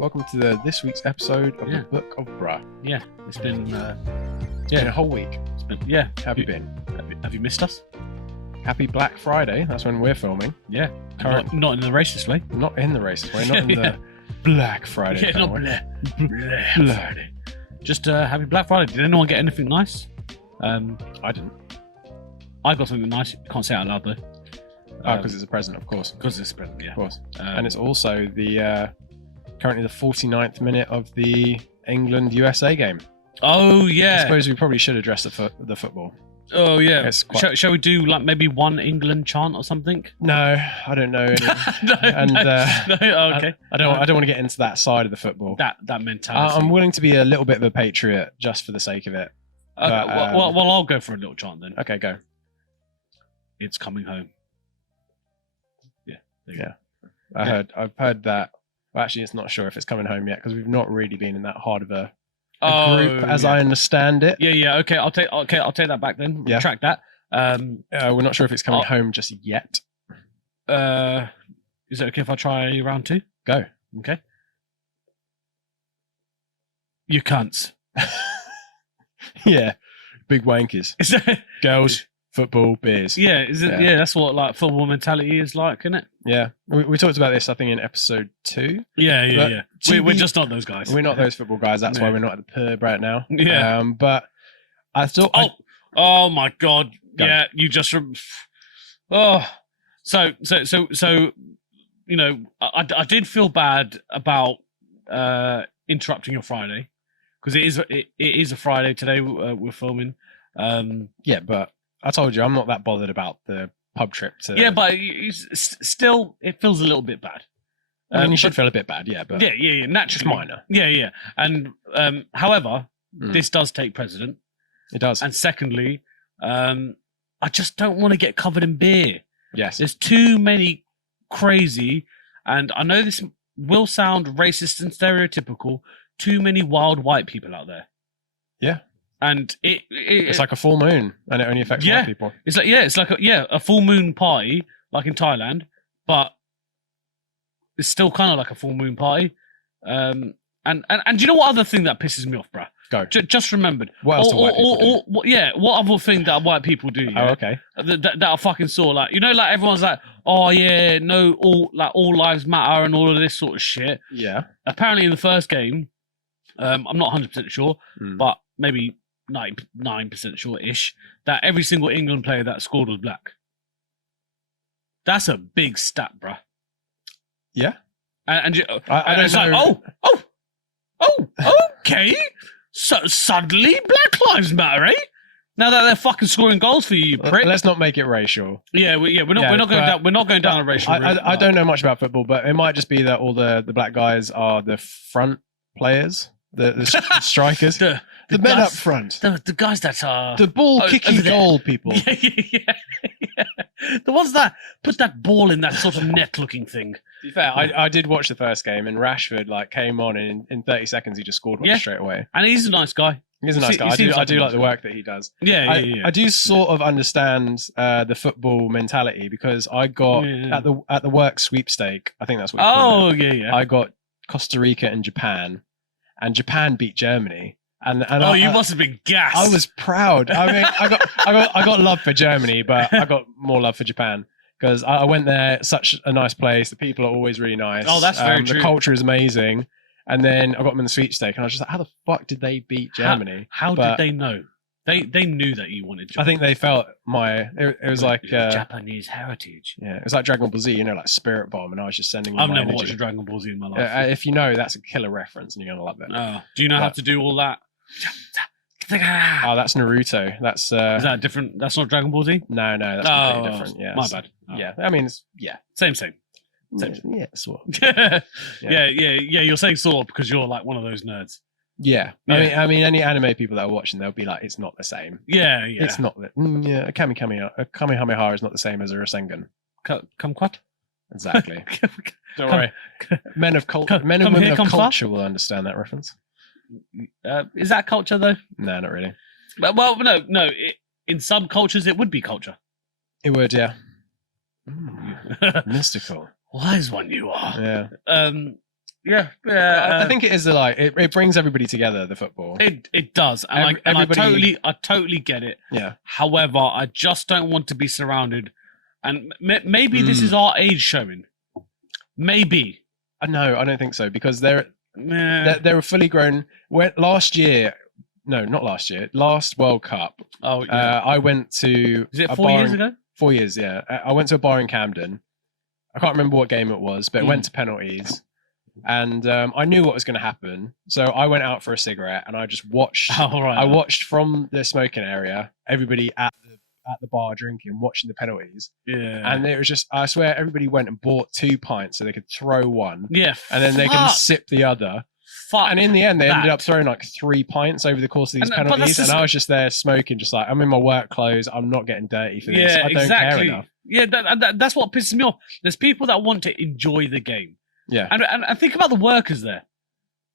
welcome to this week's episode of the Book of Bruh. Yeah, it's been a whole week. It's been How have you been? Have you missed us? Happy Black Friday. That's when we're filming. Yeah, not in the racist way. Not in the racist way. Not in the Black Friday. Yeah, not Black Friday. Just happy Black Friday. Did anyone get anything nice? I didn't. I got something nice. Can't say it out loud though. Because it's a present, of course. Because it's a present, yeah. Of course. And it's also the currently the 49th minute of the England-USA game. Oh, yeah. I suppose we probably should address the football. Oh, yeah. Quite... Shall we do like maybe one England chant or something? No, I don't know any. Okay. I don't want to get into that side of the football. That mentality. I'm willing to be a little bit of a patriot just for the sake of it. Okay, but, well, I'll go for a little chant then. Okay, go. It's coming home. Yeah. I've heard that. Well, actually, it's not sure if it's coming home yet because we've not really been in that hard of a group as I understand it. Yeah. Okay, I'll take that back then. Yeah. Retract that. We're not sure if it's coming home just yet. Is it okay if I try round two? Go. Okay. You cunts. Yeah. Big wankers. Girls. Football, beers. Yeah, is it? Yeah, that's what like football mentality is like, isn't it? Yeah, we talked about this, I think, in episode 2. Yeah. We're just not those guys. We're not those football guys. That's why we're not at the pub right now. Yeah. But I thought. Oh my God! Go. Yeah, you just. So you know, I did feel bad about interrupting your Friday because it is a Friday today. We're filming. Yeah, but. I told you, I'm not that bothered about the pub trip to... Yeah, but still, it feels a little bit bad. I mean, you should feel a bit bad, yeah, but... Yeah, naturally. Minor. Yeah. And, however, this does take precedent. It does. And secondly, I just don't want to get covered in beer. Yes. There's too many crazy, and I know this will sound racist and stereotypical, too many wild white people out there. Yeah. And it's like a full moon, and it only affects white people. It's like a full moon party, like in Thailand, but it's still kind of like a full moon party. And do you know what other thing that pisses me off, bruh? Go. Just remembered. What else do white people do? What other thing that white people do? Yeah, oh, okay. That I fucking saw, like like everyone's like, oh yeah, no, all lives matter and all of this sort of shit. Yeah. Apparently, in the first game, I'm not 100% sure, but maybe 99% sure-ish, that every single England player that scored was black. That's a big stat, bruh. Yeah. And I don't know. Like, okay. So suddenly Black Lives Matter, eh? Now that they're fucking scoring goals for you prick. Let's not make it racial. We're not going down a racial route. I don't know much about football, but it might just be that all the black guys are the front players, the strikers. The men guys, up front. The guys that are... The ball-kicking goal people. Yeah. The ones that put that ball in that sort of net-looking thing. To be fair, I did watch the first game, and Rashford came on, and in 30 seconds he just scored one straight away. And he's a nice guy. He's a nice guy. I do like the work that he does. Yeah. I do sort of understand the football mentality because I got, at the work sweepstake, I think that's what you call it. Yeah. I got Costa Rica and Japan Japan beat Germany. And you must have been gassed. I was proud. I mean, I got love for Germany, but I got more love for Japan because I went there. Such a nice place. The people are always really nice. Oh, that's very true. The culture is amazing. And then I got them in the sweepstake, and I was just like, "How the fuck did they beat Germany? How did they know? They knew that you wanted Japan. I think they felt it was like Japanese heritage. Yeah, it was like Dragon Ball Z, like Spirit Bomb, and I was just sending. I've never watched Dragon Ball Z in my life. If you know, that's a killer reference, and you're gonna love it. Oh, do you know how to do all that? Oh, that's Naruto. That's is that different? That's not Dragon Ball Z. No, that's completely different. Yeah, my bad. Yeah, I mean, same. Yeah, sort of. Yeah. You're saying sort of because you're like one of those nerds. Yeah. I mean, any anime people that are watching, they'll be like, it's not the same. Yeah. It's not that. A Kamehameha is not the same as a Rasengan. Kumquat. Exactly. Don't worry. Men and women of culture will understand that reference. Is that culture though? No, not really. Well, no. In some cultures, it would be culture. It would, yeah. Mystical. Wise one you are. Yeah. I think it is like it brings everybody together. The football. It does, and I totally get it. Yeah. However, I just don't want to be surrounded, and maybe this is our age showing. Maybe. No, I don't think so because they're a fully grown. Last year, no, not last year. Last World Cup. Oh, yeah. I went to. Is it 4 years ago? 4 years, yeah. I went to a bar in Camden. I can't remember what game it was, but it went to penalties. And I knew what was going to happen, so I went out for a cigarette and I just watched. I watched from the smoking area, everybody at the bar drinking, watching the penalties. Yeah, and it was just, I swear, everybody went and bought 2 pints so they could throw one. Yeah, and then they can sip the other. And in the end, they ended up throwing like 3 pints over the course of these penalties, and I was just there smoking, just like, I'm in my work clothes. I'm not getting dirty for this. I don't care enough. Yeah, that's what pisses me off. There's people that want to enjoy the game. Yeah, and think about the workers there.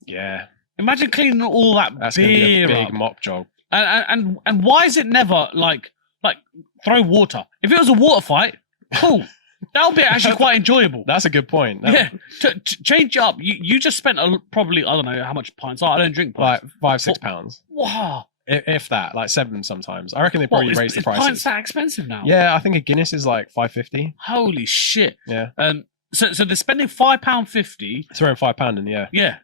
Yeah, imagine cleaning all that that's beer gonna be a big up. mop job. And why is it never like throw water? If it was a water fight, cool. That would be actually quite enjoyable. That's a good point. To change up, you just spent probably, I don't know how much pints are. I don't drink pints. Like £5-6. Wow. If that, like 7 sometimes. I reckon they probably raised the prices. Pints that expensive now? Yeah, I think a Guinness is like $5.50. Holy shit. Yeah. So they're spending £5.50. Throwing £5 in the air. Yeah.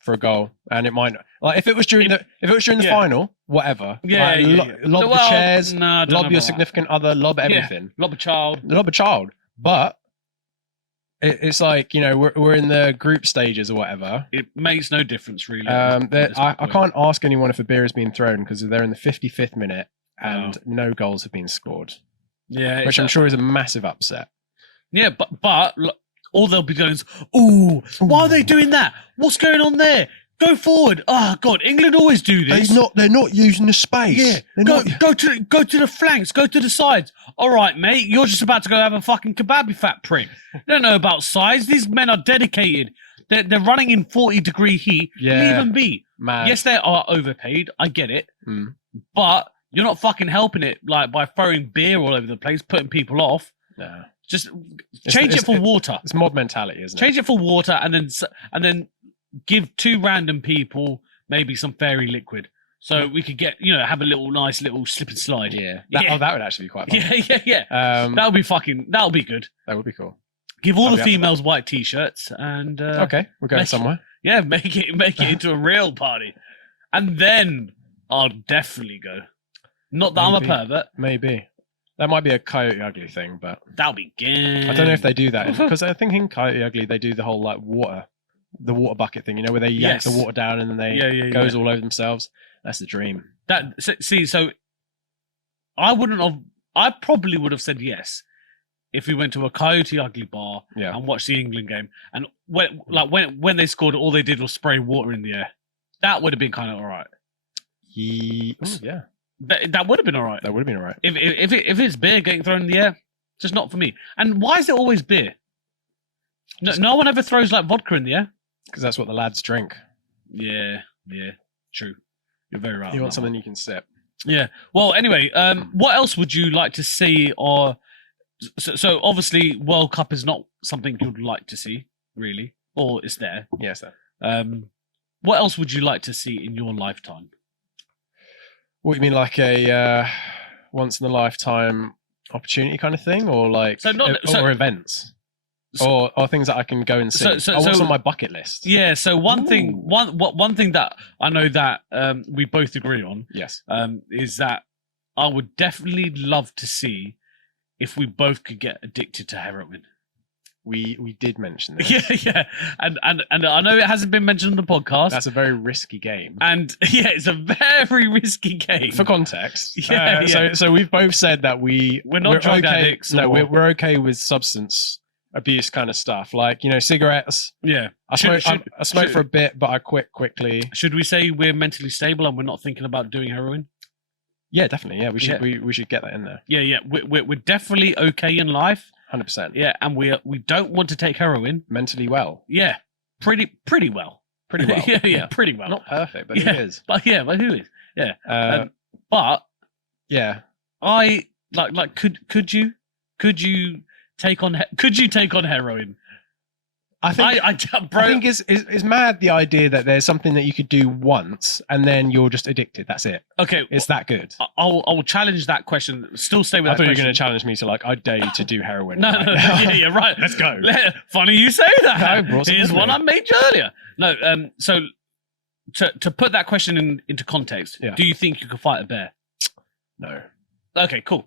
For a goal, and it might like if it was during the final, whatever. Yeah, like, lob the chairs, lob your significant other, lob everything, lob a child, But it's like, you know, we're in the group stages or whatever. It makes no difference really. I can't ask anyone if a beer has been thrown because they're in the 55th minute and no goals have been scored. Yeah, which I'm sure is a massive upset. Yeah, but all they'll be going is, ooh, why are they doing that? What's going on there? Go forward. Oh God, England always do this. They're not using the space. Yeah, go to the flanks, go to the sides. All right, mate, you're just about to go have a fucking kebab, you fat prick. You don't know about size. These men are dedicated. They're running in 40-degree heat. Yeah, Leave them be. Mad. Yes, they are overpaid. I get it, but you're not fucking helping it like by throwing beer all over the place, putting people off. No. Just change it for water. It's mob mentality, isn't it? Change it for water, and then give 2 random people maybe some fairy liquid, so we could get, you know, have a nice little slip and slide. Yeah. That would actually be quite fun. Yeah. That would be good. That would be cool. Give all the females white t-shirts and okay, we're going somewhere. Yeah, make it into a real party, and then I'll definitely go. Not that I'm a pervert. Maybe. That might be a Coyote Ugly thing, but that'll be good. I don't know if they do that because I think in Coyote Ugly they do the whole like the water bucket thing, you know, where they yank the water down and then they goes all over themselves. That's the dream. So I probably would have said yes if we went to a Coyote Ugly bar and watched the England game, and when they scored, all they did was spray water in the air. That would have been kind of all right. Yeah. That would have been all right. That would have been all right. If it's beer getting thrown in the air, just not for me. And why is it always beer? No one ever throws like vodka in the air. Because that's what the lads drink. Yeah, true. You're very right. You want something you can sip. Yeah. Well, anyway, what else would you like to see? Or so obviously, World Cup is not something you'd like to see, really, or it's there. Yes, sir. What else would you like to see in your lifetime? What you mean, like a once in a lifetime opportunity kind of thing, or like or events, or things that I can go and see? What's on my bucket list? Yeah. So one thing that I know that we both agree on, yes, is that I would definitely love to see if we both could get addicted to heroin. We did mention this. Yeah. And I know it hasn't been mentioned on the podcast. That's a very risky game. And yeah, it's a very risky game. For context. Yeah. So we've both said that we're not drug addicts. No, we're okay with substance abuse kind of stuff. Like, you know, cigarettes. Yeah. I smoked for a bit, but I quit quickly. Should we say we're mentally stable and we're not thinking about doing heroin? Yeah, definitely. Yeah, we should get that in there. Yeah. We're definitely okay in life. 100%. Yeah, and we don't want to take heroin. Mentally well. Yeah, pretty well. Pretty well. yeah, pretty well. Not perfect, but who is? But who is? Yeah. But yeah, I like. Could you take on heroin? I think it's mad the idea that there's something that you could do once and then you're just addicted. That's it. Okay, it's that good. I'll challenge that question. Still stay with. I thought you were going to challenge me to like, I dare you to do heroin. No, yeah, right. Let's go. Funny you say that. Here's one I made you earlier. No, so to put that question into context, do you think you could fight a bear? No. Okay, cool.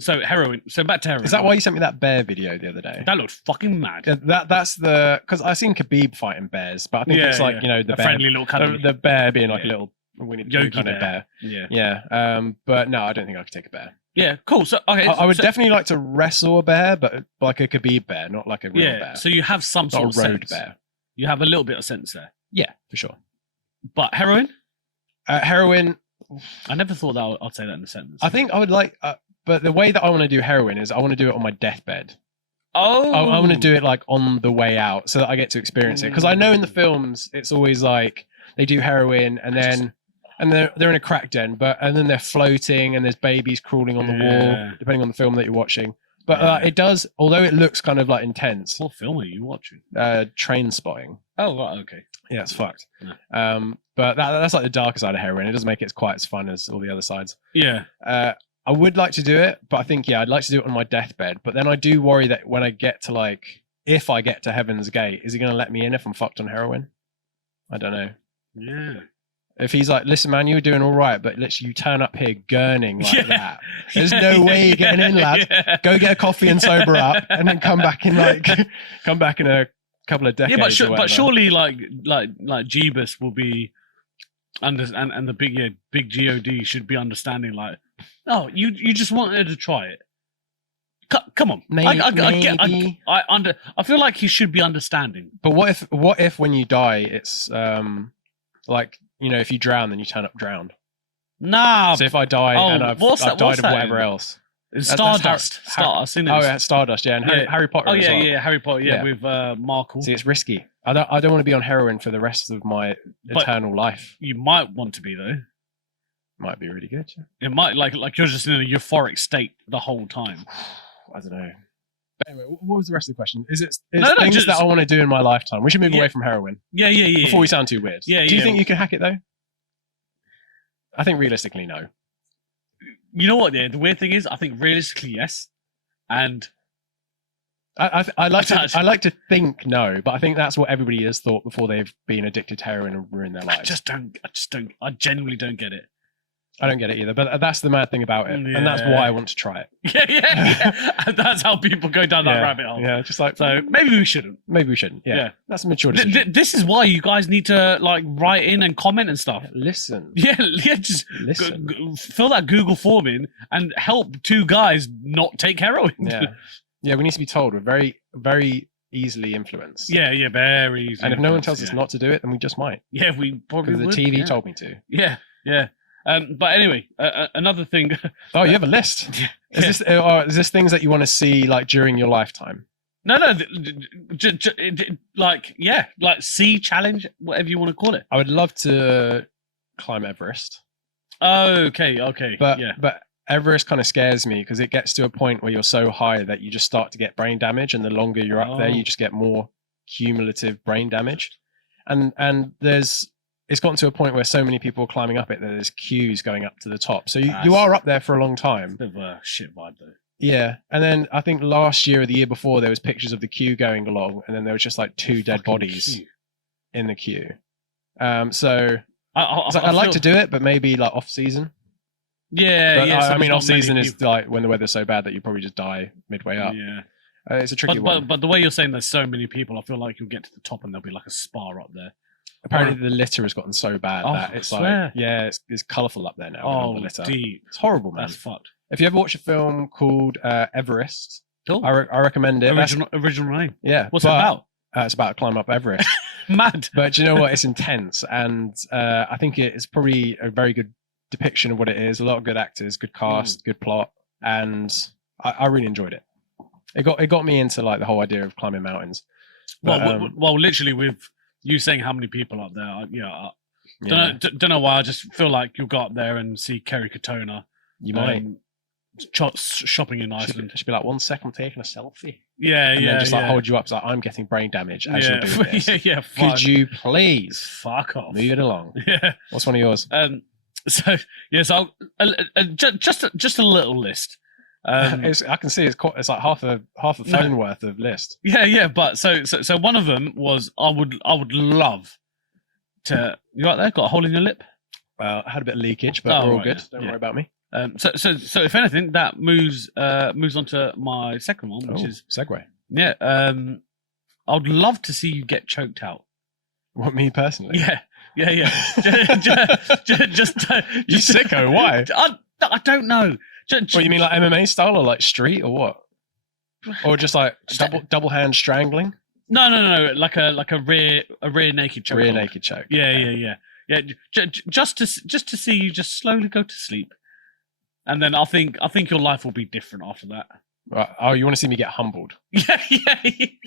So heroin. So back to heroin. Is that why you sent me that bear video the other day? That looked fucking mad. Yeah, that's the because I've seen Khabib fighting bears, but I think it's like the bear, friendly little the bear being like a little Yogi kind of bear. Yeah. But no, I don't think I could take a bear. Yeah, cool. So okay, I would definitely like to wrestle a bear, but like a Khabib bear, not like a real bear. So you have some sort of road sense. Bear. You have a little bit of sense there. Yeah, for sure. But heroin? Heroin. I never thought that I'd say that in a sentence. I think I would like. But the way that I want to do heroin is I want to do it on my deathbed. Oh. I want to do it like on the way out so that I get to experience it. Because I know in the films it's always like they do heroin and then they're in a crack den, and then they're floating and there's babies crawling on the wall, depending on the film that you're watching. But it does, although it looks kind of like intense. What film are you watching? Train Spotting. Oh, right, okay. Yeah, it's fucked. Yeah. But that's like the darker side of heroin. It doesn't make it quite as fun as all the other sides. Yeah. I would like to do it, but I think, I'd like to do it on my deathbed. But then I do worry that when I get to if I get to Heaven's Gate, is he going to let me in if I'm fucked on heroin? I don't know. Yeah. If he's like, listen, man, you were doing all right, but literally you turn up here gurning like that. There's no way you're getting in, lad. Yeah. Go get a coffee and sober up, and then come back in a couple of decades. Yeah, but surely like Jeebus will be and the big God should be understanding. Like, oh, you just wanted to try it. Come on, maybe. I feel like he should be understanding. But what if when you die, it's like, if you drown, then you turn up drowned. Nah. So if I die and I've died of whatever else. It's Stardust. Stardust. Stardust. Yeah, and Harry Potter. Oh as well. yeah, Harry Potter. Yeah, with Markle. See, it's risky. I don't want to be on heroin for the rest of my eternal life. You might want to be though. Might be really good. Yeah. It might like you're just in a euphoric state the whole time. I don't know. But anyway, what was the rest of the question? Is it things that I want to do in my lifetime? We should move away from heroin. Yeah. Before we sound too weird. Yeah. Do you think you can hack it though? I think realistically, no. You know what? Yeah, the weird thing is, I think realistically, yes, and I like to think no, but I think that's what everybody has thought before they've been addicted to heroin and ruined their lives. I genuinely don't get it. I don't get it either, but that's the mad thing about it, and that's why I want to try it. Yeah. And that's how people go down that rabbit hole. Yeah, just like so. Maybe we shouldn't. Yeah, that's a mature decision. This is why you guys need to write in and comment and stuff. Listen. Yeah. Just listen. Fill that Google form in and help two guys not take heroin. Yeah. We need to be told. We're very, very easily influenced. Yeah, very easily. And if no one tells us not to do it, then we just might. Yeah, we probably would. Because the TV told me to. Yeah. But anyway, another thing. Oh, you have a list. Is this things that you want to see during your lifetime? No. Sea challenge, whatever you want to call it. I would love to climb Everest. Okay. But Everest kind of scares me because it gets to a point where you're so high that you just start to get brain damage, and the longer you're up there, you just get more cumulative brain damage, and it's gotten to a point where so many people are climbing up it that there's queues going up to the top. So you are up there for a long time. Bit of a shit vibe though. Yeah, and then I think last year or the year before there was pictures of the queue going along, and then there was just 2 dead bodies in the queue. So I'd like to do it, but maybe off season. Yeah. I mean, off season is when the weather's so bad that you probably just die midway up. Yeah. It's a tricky one. But the way you're saying there's so many people, I feel like you'll get to the top and there'll be a spa up there. Apparently the litter has gotten so bad that it's it's colourful up there now. Oh, the litter. Deep. It's horrible, man. That's fucked. If you ever watch a film called Everest, cool. I recommend it. Original name. Yeah. What's it about? It's about climb up Everest. Mad. But do you know what? It's intense, and I think it's probably a very good depiction of what it is. A lot of good actors, good cast, good plot, and I really enjoyed it. It got me into the whole idea of climbing mountains. But, well, literally with you saying how many people up there, don't know why. I just feel like you'll go up there and see Kerry Katona. You might. shopping in Iceland. Should be like, 1 second, I'm taking a selfie. Yeah, And yeah. then just like yeah. hold you up, it's like, I'm getting brain damage as you're doing this. yeah. Could you please fuck off? move it along? Yeah. What's one of yours? So just a little list. I can see it's like half a phone worth of list. Yeah. But so one of them was I would love to. You right there? Got a hole in your lip? I had a bit of leakage, but we're all good. Don't worry about me. So if anything, that moves on to my second one, which is segue. Yeah. I would love to see you get choked out. What, me personally? Yeah. just you sicko. Why? I don't know. What, you mean like MMA style or like street or what? Or just like double hand strangling? No. Like a rear naked choke. Rear naked choke. Yeah. Just to see you just slowly go to sleep, and then I think your life will be different after that. Right. Oh, you want to see me get humbled? Yeah.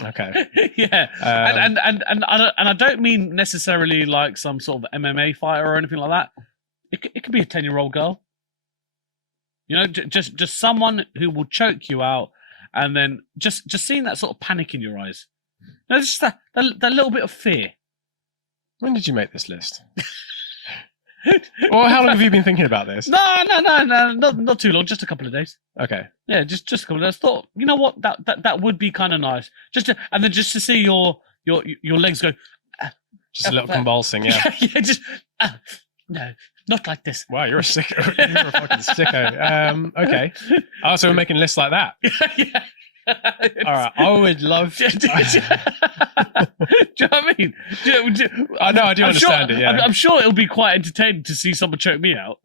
Okay. Yeah. And I don't mean necessarily like some sort of MMA fighter or anything like that. It could be a 10-year-old girl. You know, just someone who will choke you out, and then just seeing that sort of panic in your eyes. No, just that little bit of fear. When did you make this list? Well, how long have you been thinking about this? No, not too long. Just a couple of days. Okay. Yeah, just a couple of days. Thought, you know what, that would be kind of nice. And then just to see your legs go. Just a little convulsing, yeah. Yeah, just no, not like this. Wow, you're a sicko. You're a fucking sicko. Okay. Oh, so we're making lists like that. Yeah. All right, I would love. Do you know what I mean? I know, I do understand it. Yeah, I'm sure it'll be quite entertaining to see someone choke me out.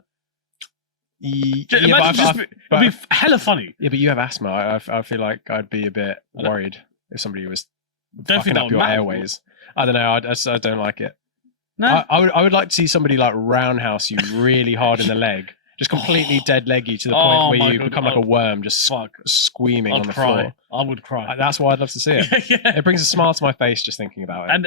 It'll be hella funny. Yeah, but you have asthma. I feel like I'd be a bit worried if somebody was fucking up your airways. I don't know. I don't like it. No, I would like to see somebody like roundhouse you really hard in the leg. Just completely dead leg you to the point where you become like a worm, just squeaming on the floor. I would cry. That's why I'd love to see it. Yeah. It brings a smile to my face just thinking about it.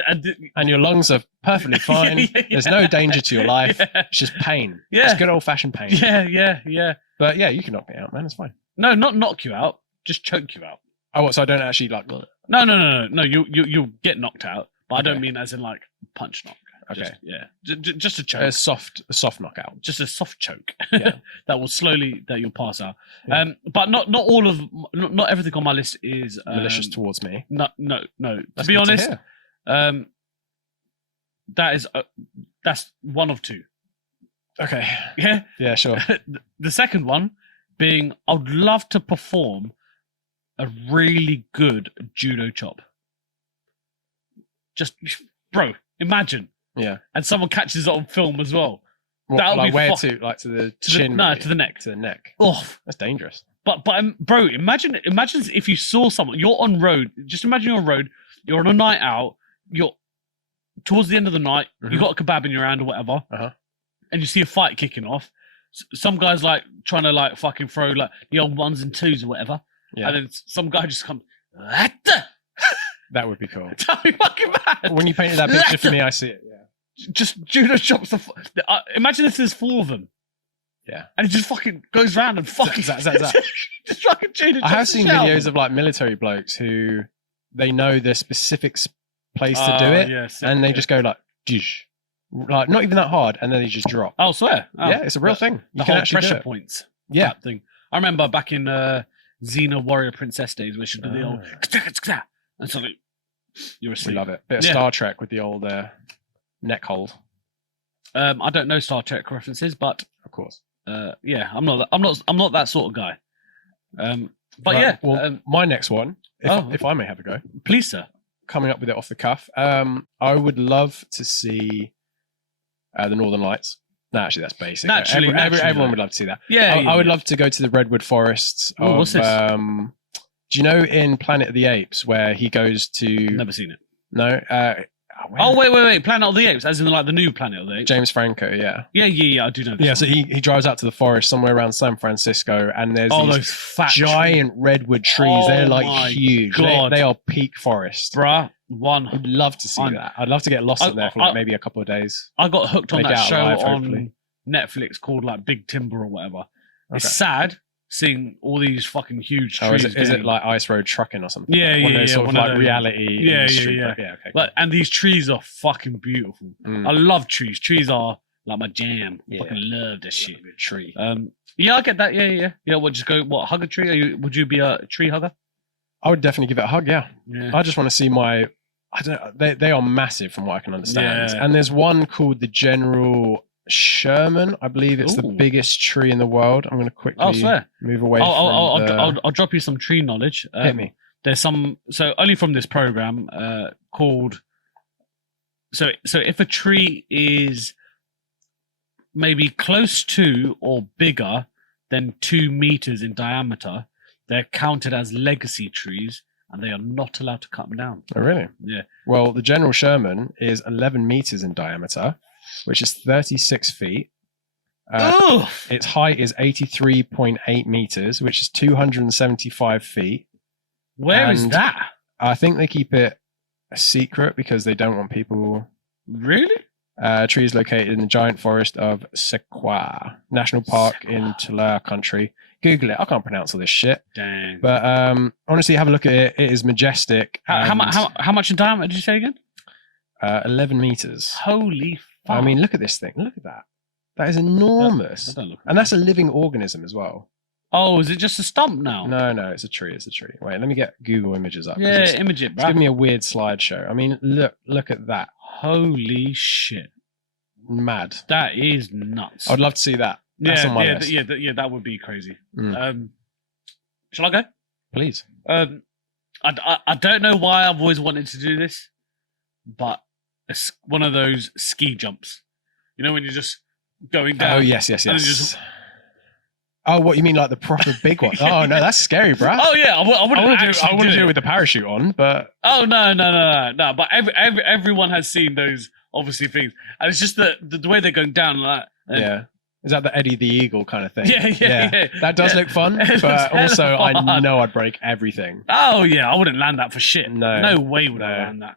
And your lungs are perfectly fine. Yeah. There's no danger to your life. Yeah. It's just pain. Yeah. It's good old fashioned pain. Yeah. But yeah, you can knock me out, man. It's fine. No, not knock you out. Just choke you out. Oh, what? So I don't actually like. No. You'll get knocked out, but I don't mean as in like punch knock. Okay. Just a choke. A soft knockout. Just a soft choke. Yeah. that you'll pass out. Yeah. But not everything on my list is malicious towards me. No. To be honest, that's one of two. Okay. Yeah. Yeah, sure. The second one being, I would love to perform a really good judo chop. Just, bro, imagine. Yeah. And someone catches it on film as well. That'll be where to? Like to the chin? To the neck. To the neck. Oh, that's dangerous. But bro, imagine if you saw someone. You're on road. Just imagine you're on road. You're on a night out. You're towards the end of the night. You got a kebab in your hand or whatever, and you see a fight kicking off. Some guy's like trying to like fucking throw like the old 1s and 2s or whatever, and then some guy just comes. That would be cool. That'd be fucking mad. When you painted that picture for me, I see it. Yeah. Just judo chops. Imagine if there's 4 of them. Yeah. And it just fucking goes round and fucking that. Just fucking judo chops. I have seen videos of like military blokes who they know the specific place to do it, and they just go like, Dish. Like not even that hard, and then they just drop. Oh, swear. Oh, yeah, it's a real thing. The whole pressure points. Yeah. Thing. I remember back in Xena Warrior Princess days where she did the old and so you're asleep. We love it. Bit of Star Trek with the old neck hold. I don't know Star Trek references, but of course, yeah, I'm not that sort of guy. But right, well, my next one, if I may have a go, please, sir. Coming up with it off the cuff, I would love to see the Northern Lights. No, actually, that's basic. Naturally, everyone would love to see that. Yeah, I would love to go to the redwood forests. What's this? Do you know in Planet of the Apes where he goes to? Never seen it. No. Wait! Planet of the Apes, as in like the new Planet of the Apes. James Franco, yeah. Yeah, I do know this. Yeah, so he drives out to the forest somewhere around San Francisco, and there's these fat giant redwood trees. They're like huge. They are peak forest. Bruh, I'd love to see that. I'd love to get lost in there for like maybe a couple of days. I got hooked on that show on Netflix called like Big Timber or whatever. It's sad, seeing all these fucking huge Oh, trees. is it like ice road trucking or something? Yeah, One of yeah, those yeah. sort of one of like those. reality. Yeah, industry. yeah. Yeah, okay. But and these trees are fucking beautiful. Mm. I love trees. Trees are like my jam. Yeah. Fucking love this shit. Love a tree. Yeah, I get that. Yeah. What? Just go. What? Hug a tree? Would you be a tree hugger? I would definitely give it a hug. Yeah. Yeah. I just want to see my. I don't know. They are massive from what I can understand. Yeah. And there's one called the General Sherman. I believe it's the Ooh. biggest tree in the world. I'm going to quickly I'll swear. move away I'll drop you some tree knowledge. Hit me. There's some. So only from this program called. So if a tree is maybe close to or bigger than 2 meters in diameter, they're counted as legacy trees, and they are not allowed to cut them down. Oh, really? Yeah. Well, the General Sherman is 11 meters in diameter, which is 36 feet. Its height is 83.8 meters, which is 275 feet. Where is that? I think they keep it a secret because they don't want people. Really? Tree is located in the giant forest of Sequoia National Park in Tulare Country. Google it. I can't pronounce all this shit. Dang. But honestly, have a look at it. It is majestic. How much in diameter did you say again? 11 meters. Holy fuck. I mean, look at this thing. Look at that. That is enormous. That don't look And that's a living organism as well. Oh, is it just a stump now? No, it's a tree. It's a tree. Wait, let me get Google images up. Yeah, image it, It's bro. giving me a weird slideshow. I mean, look at that. Holy shit. Mad. That is nuts. I'd love to see that. That's on my list. Yeah, that would be crazy. Mm. Shall I go? Please. I don't know why I've always wanted to do this, but it's one of those ski jumps. You know when you're just going down. Oh yes. and then just- Oh, what you mean, like the proper big one? Oh no, that's scary, bro. Oh yeah, I wouldn't do it with the parachute on, but oh no. But everyone has seen those obviously things, and it's just the way they're going down like that. yeah. Is that the Eddie the Eagle kind of thing? Yeah. That does look fun, It looks but also hella I hard. know I'd break everything. Oh yeah, I wouldn't land that for shit. No way would I land that.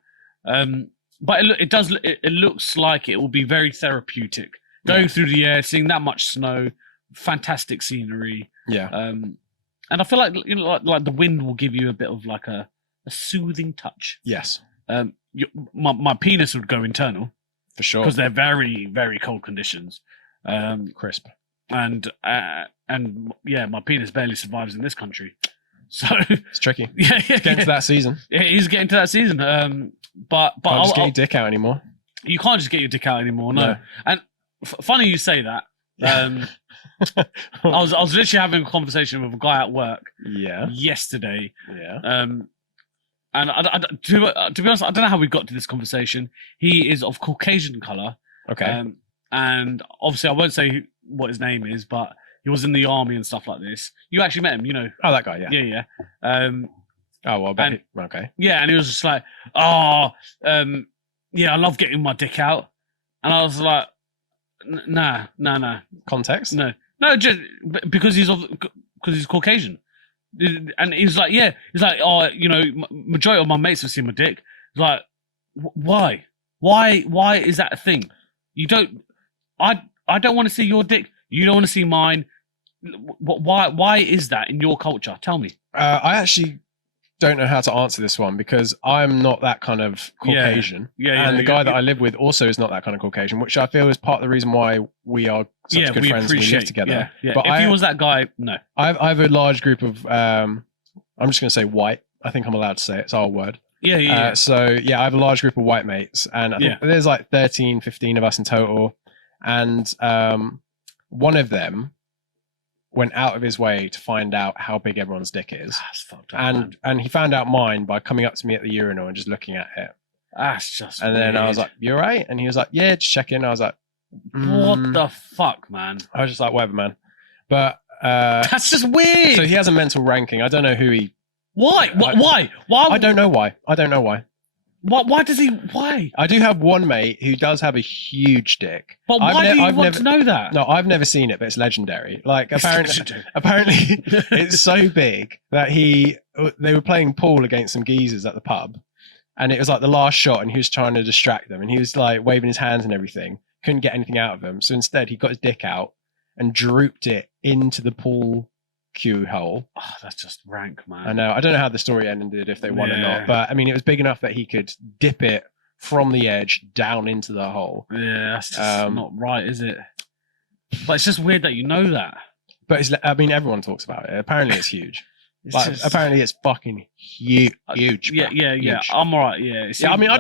But it looks like it will be very therapeutic. Going through the air, seeing that much snow, fantastic scenery. Yeah. And I feel like like the wind will give you a bit of like a soothing touch. Yes. My penis would go internal For sure. because they're very very cold conditions. Crisp. And yeah, my penis barely survives in this country. So It's tricky. yeah. Getting to that season. Yeah, he's getting to that season. But Can't just get your dick out anymore. you can't just get your dick out anymore. No. And funny you say that. I was literally having a conversation with a guy at work yesterday. Yeah. And to be honest, I don't know how we got to this conversation. He is of Caucasian color. Okay. And obviously I won't say what his name is, but he was in the army and stuff like this. You actually met him, you know. Oh, that guy, yeah. Yeah. Oh, well, okay. Yeah, and he was just like, yeah, I love getting my dick out. And I was like, nah. Context? No, just because he's Caucasian. And he was like, yeah. He's like, oh, you know, majority of my mates have seen my dick. He's like, why? Why is that a thing? You don't... I don't want to see your dick. You don't want to see mine. Why is that in your culture? Tell me. I actually don't know how to answer this one because I'm not that kind of Caucasian. Yeah. And the guy that I live with also is not that kind of Caucasian, which I feel is part of the reason why we are such good friends and we live together. Yeah. But if he was that guy, no. I have a large group of, I'm just going to say white. I think I'm allowed to say it. It's our word. Yeah. So, yeah, I have a large group of white mates. And I think there's like 13, 15 of us in total. And one of them went out of his way to find out how big everyone's dick is. That's fucked up, and he found out mine by coming up to me at the urinal and just looking at it. That's just And then I was like, "You all right?" And he was like, "Yeah, just checking." I was like, what the fuck, man? I was just like, whatever, man. But that's just weird. So he has a mental ranking. I don't know who he... Why? Why? I don't know why. Why does he... Why? I do have one mate who does have a huge dick. But why do you want to know that? No, I've never seen it, but it's legendary. Like, apparently it's so big that they were playing pool against some geezers at the pub, and it was like the last shot, and he was trying to distract them, and he was like waving his hands and everything. Couldn't get anything out of them. So instead, he got his dick out and drooped it into the pool Q hole. Oh, that's just rank, man. I know. I don't know how the story ended, if they won or not. But I mean, it was big enough that he could dip it from the edge down into the hole. Yeah, that's just not right, is it? But it's just weird that you know that. But I mean, everyone talks about it. Apparently, it's huge. Apparently, it's fucking huge. Yeah. Huge. I'm alright. Yeah. I mean, I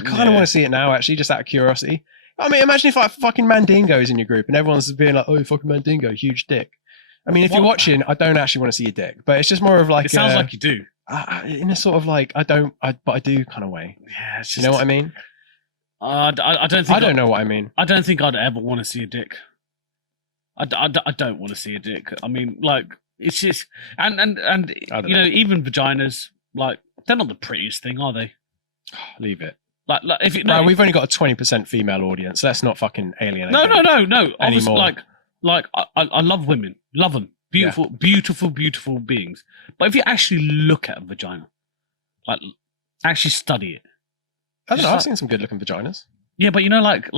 kind of want to see it now, actually, just out of curiosity. I mean, imagine if like fucking Mandingo's in your group and everyone's being like, "Oh, fucking Mandingo, huge dick." I mean, if you're watching, I don't actually want to see your dick, but it's just more of like. It sounds like you do. In a sort of like, but I do kind of way. Yeah, it's just, you know what I mean? I don't think. I don't know what I mean. I don't think I'd ever want to see a dick. I don't want to see a dick. I mean, like, it's just and you know, even vaginas, like, they're not the prettiest thing, are they? Leave it. Like if it, well, we've only got a 20% female audience. Let's not fucking alienate. No. Obviously, anymore. like I love women, love them, beautiful beings. But if you actually look at a vagina, like actually study it, I don't know. I've seen some good-looking vaginas. Yeah, but you know, like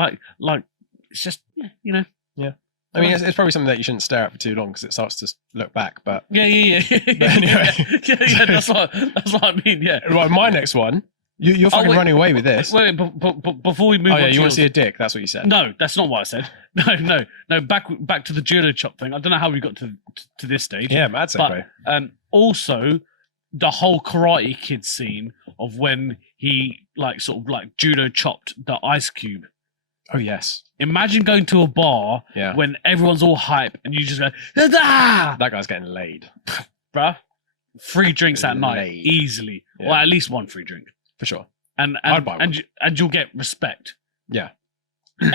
it's just you know. Yeah. I mean, it's probably something that you shouldn't stare at for too long because it starts to look back. But yeah. But anyway, yeah. That's what I mean. Yeah. Right, my next one. You're fucking running away with this. Wait, before we move on. Oh, yeah, you want to see a dick? That's what you said. No, that's not what I said. No. Back to the judo chop thing. I don't know how we got to this stage. Yeah, mad segue. But also the whole Karate Kid scene of when he sort of judo chopped the ice cube. Oh yes. Imagine going to a bar when everyone's all hype and you just go, "Ah!" That guy's getting laid, bruh. Free drinks that night easily, or at least one free drink. For sure. And you'll get respect. Yeah.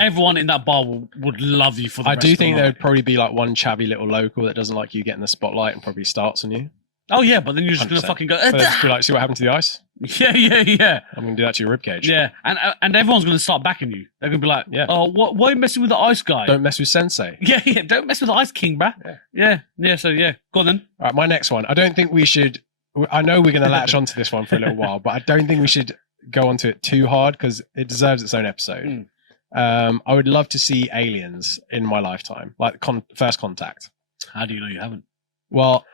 Everyone in that bar would love you for the I rest do of the think night. there would probably be like one chavvy little local that doesn't like you getting the spotlight and probably starts on you. Oh yeah, but then you're just 100%. Gonna fucking go. Just be like, see what happened to the ice? Yeah. I'm gonna do that to your ribcage. Yeah, and everyone's gonna start backing you. They're gonna be like, oh, why are you messing with the ice guy? Don't mess with Sensei. Yeah. Don't mess with the ice king, bruh. Yeah. So go on then. All right, my next one. I don't think we should. I know we're gonna latch onto this one for a little while, but I don't think we should go onto it too hard because it deserves its own episode. I would love to see aliens in my lifetime, like First Contact. How do you know you haven't? Well,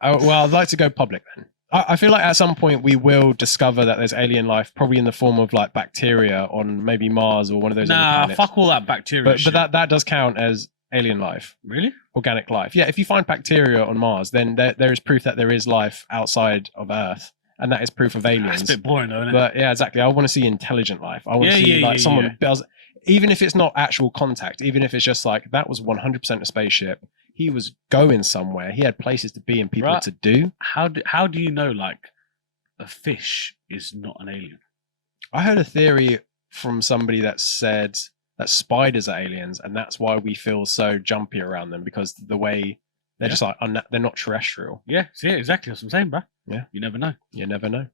I'd like to go public then. I feel like at some point we will discover that there's alien life, probably in the form of like bacteria on maybe Mars or one of those other planets. Fuck all that bacteria shit. But that does count as alien life. Really? Organic life. Yeah, if you find bacteria on Mars, then there is proof that there is life outside of Earth. And that is proof of aliens. That's a bit boring though, isn't it? But yeah, exactly. I want to see intelligent life. I want to see someone does, even if it's not actual contact, even if it's just like, that was 100% a spaceship. He was going somewhere. He had places to be and people to do. How do you know like a fish is not an alien? I heard a theory from somebody that said that spiders are aliens, and that's why we feel so jumpy around them, because the way they're just like they're not terrestrial. Yeah, exactly. That's what I'm saying, bro. Yeah, you never know. You never know.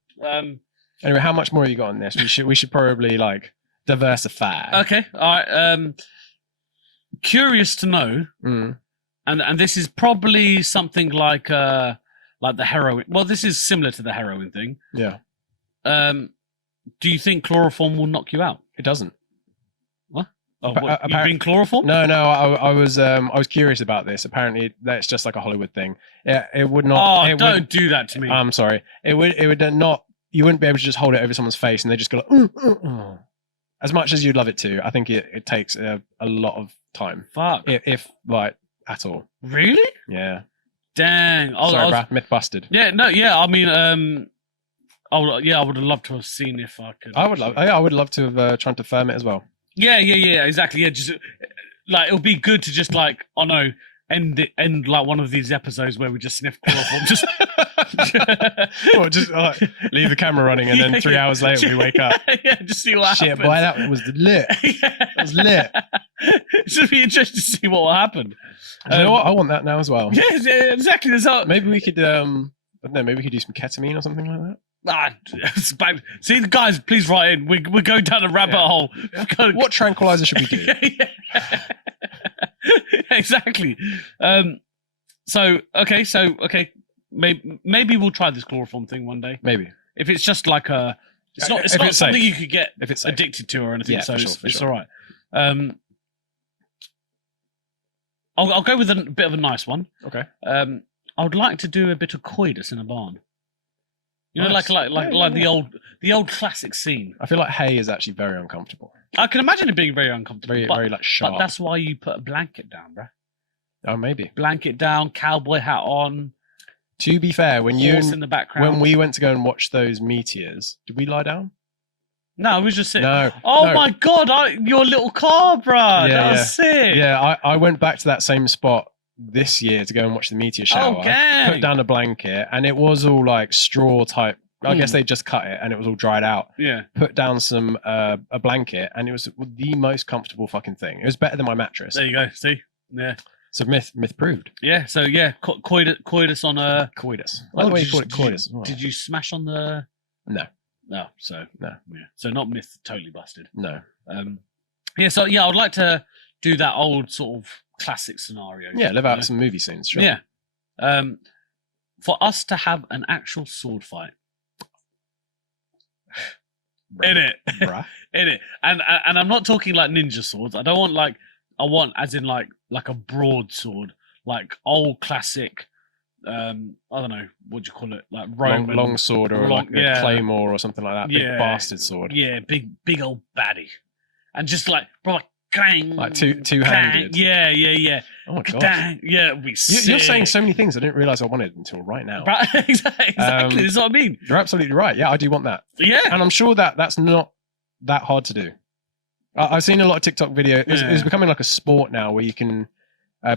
Anyway, how much more have you got on this? We should probably like diversify. Okay, all right. Curious to know. And this is probably something like the heroin. Well, this is similar to the heroin thing. Yeah. Do you think chloroform will knock you out? It doesn't. What? Oh, you've been chloroform? No. I was curious about this. Apparently, that's just like a Hollywood thing. Yeah, it would not. Oh, don't do that to me. I'm sorry. It would not. You wouldn't be able to just hold it over someone's face and they just go like, As much as you'd love it to, I think it takes a lot of time. Fuck. If like. At all. Really? Yeah. Dang. Sorry, Brad. Myth busted. Yeah. No. Yeah. I mean, I would have loved to have seen if I could. I would love to have tried to firm it as well. Yeah. Exactly. Yeah. Just like it would be good to just like end like one of these episodes where we just sniff chloroform. Just leave the camera running and then 3 hours later we wake up. Yeah. Just see what happens. Shit, boy, that was lit. That was lit. It should be interesting to see what will happen. You know what? I want that now as well. Yeah, exactly. Maybe we could, I don't know, maybe we could do some ketamine or something like that. See, the guys, please write in. We're going down a rabbit hole. What tranquilizer should we do? Exactly. Okay. Maybe we'll try this chloroform thing one day. Maybe if it's just like it's not something safe. You could get if it's addicted to or anything. Yeah, so for sure. It's all right. I'll go with a bit of a nice one. Okay. I would like to do a bit of coitus in a barn. You know, Nice. like the old classic scene. I feel like hay is actually very uncomfortable. I can imagine it being very uncomfortable. Very like sharp. But that's why you put a blanket down, bruh. Oh, maybe. Blanket down, cowboy hat on. To be fair, when in the background. when we went to go and watch those meteors, did we lie down? No, we was just sitting. No. Oh no. my god, your little car, bruh. Yeah, that was sick. Yeah, I went back to that same spot this year to go and watch the meteor shower. Okay. Put down a blanket, and it was all like straw type. I guess they just cut it, and it was all dried out. Yeah. Put down some a blanket, and it was the most comfortable fucking thing. It was better than my mattress. There you go. See. Yeah. So myth proved. Yeah. So yeah, coitus on a coitus. I like the way you call it coitus. Did you smash on the? No. No. So no. Yeah. So not myth totally busted. No. Yeah. So yeah, I would like to do that old sort of classic scenario. Yeah, live out some movie scenes. Sure. Yeah. For us to have an actual sword fight. Bruh. In it. Bruh. In it. And I'm not talking like ninja swords. I don't want I want as in like a broadsword, like old classic. I don't know what do you call it, like Roman long sword or like a claymore or something like that. Big bastard sword. Yeah, big old baddie, and just like bro, clang, like two-handed. Yeah. Oh my god. Yeah, it'd be sick. You're saying so many things I didn't realize I wanted until right now. Exactly. That's what I mean. You're absolutely right. Yeah, I do want that. Yeah, and I'm sure that's not that hard to do. I've seen a lot of TikTok videos. It's becoming like a sport now where you can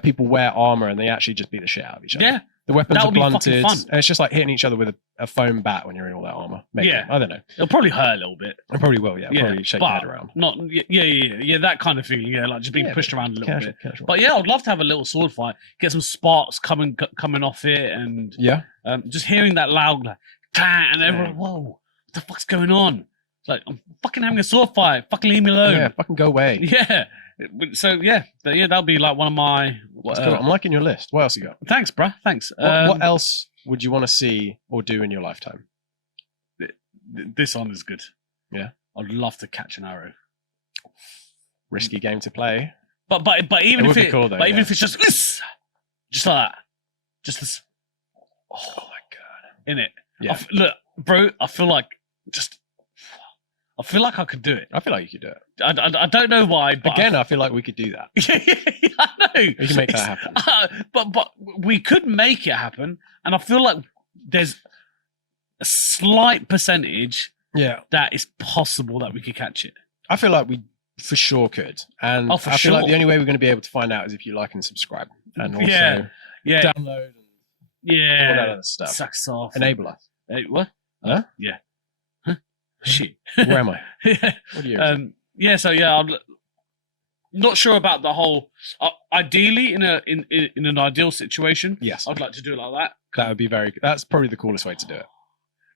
people wear armor and they actually just beat the shit out of each other. Yeah. The weapons are blunted, and it's just like hitting each other with a foam bat when you're in all that armor. Maybe. Yeah, I don't know. It'll probably hurt a little bit. It probably will. Yeah, probably shake your head around. Not. Yeah. That kind of feeling. Yeah, like just being pushed around a little bit. Casual. But yeah, I'd love to have a little sword fight. Get some sparks coming off it, and just hearing that loud like clang, and everyone, whoa, what the fuck's going on? It's like I'm fucking having a sword fight. Fucking leave me alone. Yeah, fucking go away. Yeah. So that'll be like one of my. Cool. I'm liking your list. What else you got? Thanks, bruh. Thanks. What else would you want to see or do in your lifetime? This one is good. Yeah, I'd love to catch an arrow. Risky game to play. But even if cool, though, even if it's just like that, just this. Oh my god! In it. Yeah. Look, bro. I feel like I could do it. I feel like you could do it. I don't know why. But again, I feel like we could do that. Yeah, I know. We can make that happen. But we could make it happen, and I feel like there's a slight percentage that is possible that we could catch it. I feel like we for sure could. And I feel like the only way we're going to be able to find out is if you like and subscribe. And also download and all that other stuff. Sucks off. Enable us. What? Huh? Yeah. Huh? Shit. Where am I? Yeah. What are you? I'm not sure about the whole. Ideally, in an ideal situation, yes, I'd like to do it like that. That would be that's probably the coolest way to do it.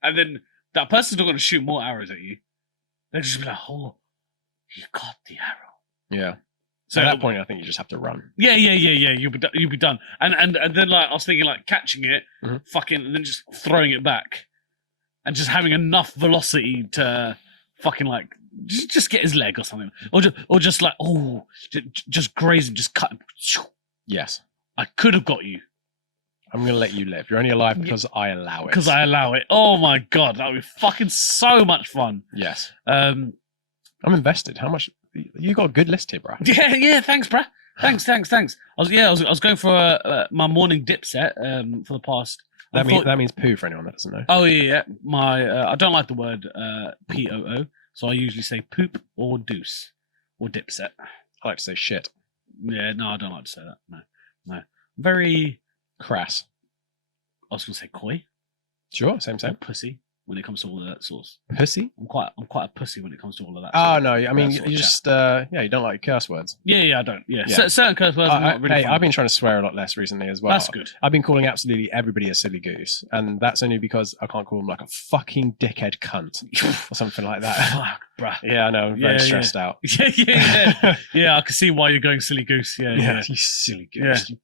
And then that person's not going to shoot more arrows at you. They'll just be like, "Oh, you got the arrow." Yeah. So at that point, I think you just have to run. Yeah. You'll be done. And then like I was thinking like catching it, fucking, and then just throwing it back, and just having enough velocity to fucking like just get his leg or something, or just like just graze him, just cut him. Yes, I could have got you. I'm gonna let you live. You're only alive because I allow it. Because I allow it. Oh my god, that would be fucking so much fun. Yes. I'm invested. How much? You got a good list here, bro. Yeah. Thanks, bro. Thanks. I was going for my morning dip set for the past. That means poo for anyone that doesn't know. Oh yeah. My I don't like the word POO, so I usually say poop or deuce or dip set. I like to say shit. Yeah, no, I don't like to say that. No. Very crass. I was gonna say coy. Sure, same. Or pussy when it comes to all of that sorts. Pussy? I'm quite a pussy when it comes to all of that. Oh no, I mean you just you don't like curse words. Yeah, I don't. Yeah. Certain curse words are not really fun. I've been trying to swear a lot less recently as well. That's good. I've been calling absolutely everybody a silly goose, and that's only because I can't call them like a fucking dickhead cunt or something like that. Fuck, bruh. Yeah, I know. I'm very stressed out. Yeah. Yeah, I can see why you're going silly goose. Yeah. You silly goose. Yeah.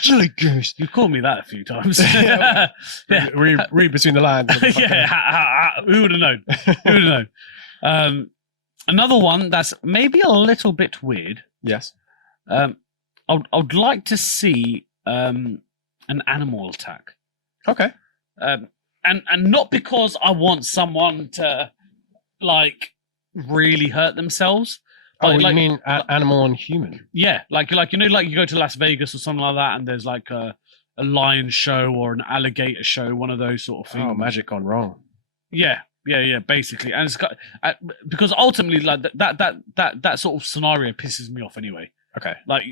Silly goose. You've called me that a few times. Read between the lines. Who would have known? Another one that's maybe a little bit weird. Yes. I I'd like to see an animal attack. Okay. And not because I want someone to like really hurt themselves. Oh, But, you mean animal on human? Yeah, like you know, like you go to Las Vegas or something like that, and there's like a lion show or an alligator show, one of those sort of things. Oh, magic gone wrong. Yeah, basically, and it's got because ultimately, like that sort of scenario pisses me off anyway. Okay. Like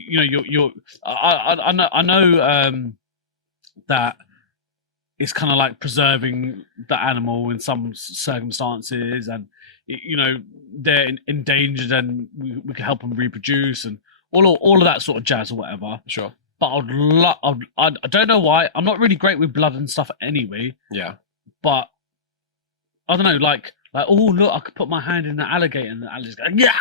I know that it's kind of like preserving the animal in some circumstances, and they're endangered, and we can help them reproduce and all of that sort of jazz or whatever. Sure. But I don't know why. I'm not really great with blood and stuff anyway. Yeah. But I don't know, like oh look, I could put my hand in the alligator, and the alligator's going yeah,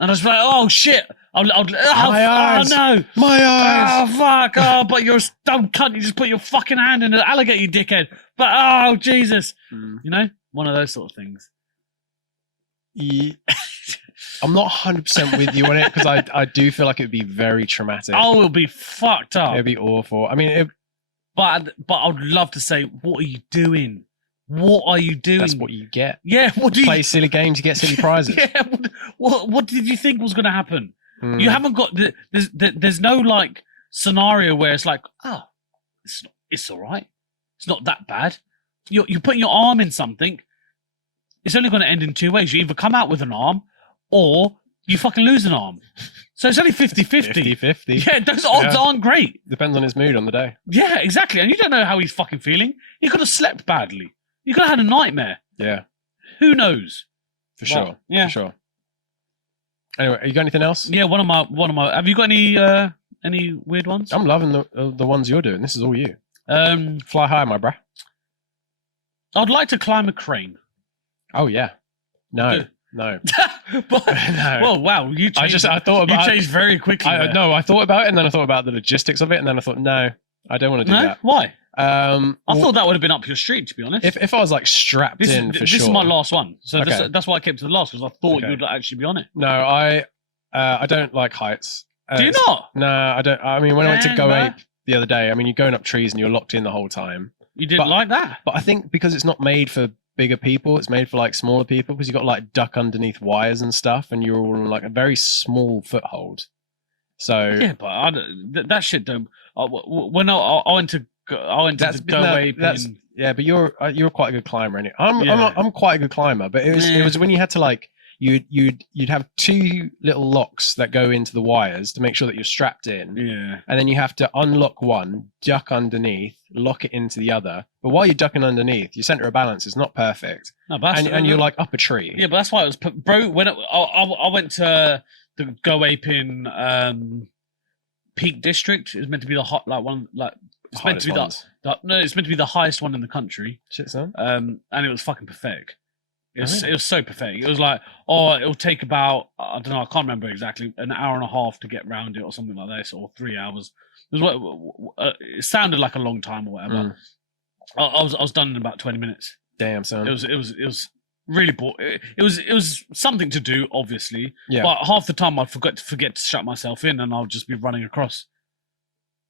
and I was like, oh shit, my eyes. Oh no, my eyes. Oh fuck, oh but you're a dumb cunt. You just put your fucking hand in the alligator, you dickhead. But oh Jesus, one of those sort of things. Yeah. I'm not 100% with you on it because I do feel like it would be very traumatic. Oh, it'll be fucked up. It'd be awful. I mean, but I'd love to say, what are you doing? What are you doing? That's what you get. Yeah, what do you play silly games? You get silly prizes. Yeah, what did you think was going to happen? You haven't got there's no like scenario where it's like, oh, it's all right. It's not that bad. You're putting your arm in something. It's only going to end in two ways. You either come out with an arm, or you fucking lose an arm. So it's only 50-50. 50-50. Yeah, those odds aren't great. Depends on his mood on the day. Yeah, exactly. And you don't know how he's fucking feeling. He could have slept badly. You could have had a nightmare. Yeah. Who knows? For sure. Yeah. For sure. Anyway, you got anything else? Yeah, one of my. Have you got any weird ones? I'm loving the ones you're doing. This is all you. Fly high, my bruh. I'd like to climb a crane. Oh yeah. No. No. But, no. Well, wow. You changed very quickly. I thought about it, and then I thought about the logistics of it, and then I thought, no, I don't want to do that. Why? I thought that would have been up your street, to be honest. If I was like strapped in, for sure. This is my last one, so that's why I came to the last, because I thought you'd actually be on it. No, I don't like heights. Do you not? No, I don't. I mean, when I went to Go Ape the other day, I mean, you're going up trees and you're locked in the whole time. You didn't like that? But I think because it's not made for bigger people, it's made for like smaller people, because you got like duck underneath wires and stuff, and you're all in like a very small foothold. So yeah, but that shit don't. When I went to Go Ape, yeah, but you're quite a good climber. Anyway. I'm quite a good climber, but it was when you had to like you'd have two little locks that go into the wires to make sure that you're strapped in. Yeah. And then you have to unlock one, duck underneath, lock it into the other. But while you're ducking underneath, your center of balance is not perfect. No, but and you're like up a tree. Yeah, but that's why it was bro. When I went to the Go Ape in Peak District, it was meant to be the hot one like. It's meant to be it's meant to be the highest one in the country. Shit, son. And it was fucking pathetic. It was so pathetic. It was like, oh, it'll take about, I don't know, I can't remember exactly, an hour and a half to get round it or something like this, or 3 hours. It sounded like a long time or whatever. I was done in about 20 minutes. Damn, son. It was really boring. It was something to do, obviously. Yeah. But half the time I'd forget to shut myself in, and I'll just be running across.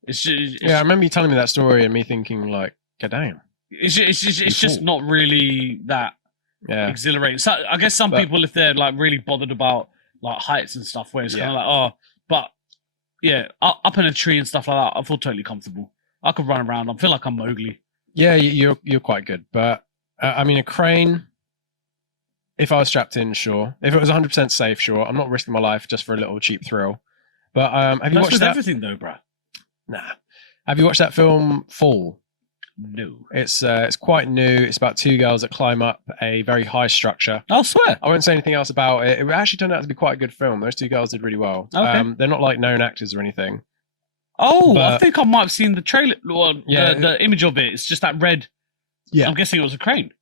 I remember you telling me that story and me thinking like, God damn. It's just not really that exhilarating. So I guess some people, if they're like really bothered about like heights and stuff, where it's kind of like, oh, but yeah, up in a tree and stuff like that, I feel totally comfortable. I could run around. I feel like I'm Mowgli. Yeah, you're quite good, but I mean, a crane. If I was strapped in, sure. If it was 100% safe, sure. I'm not risking my life just for a little cheap thrill. But have you watched that? Everything though, bro. Nah. Have you watched that film Fall? No. It's quite new. It's about two girls that climb up a very high structure. I swear. I won't say anything else about it. It actually turned out to be quite a good film. Those two girls did really well. Okay. They're not like known actors or anything. Oh, I think I might have seen the trailer. Well, the image of it. It's just that red. Yeah. I'm guessing it was a crane.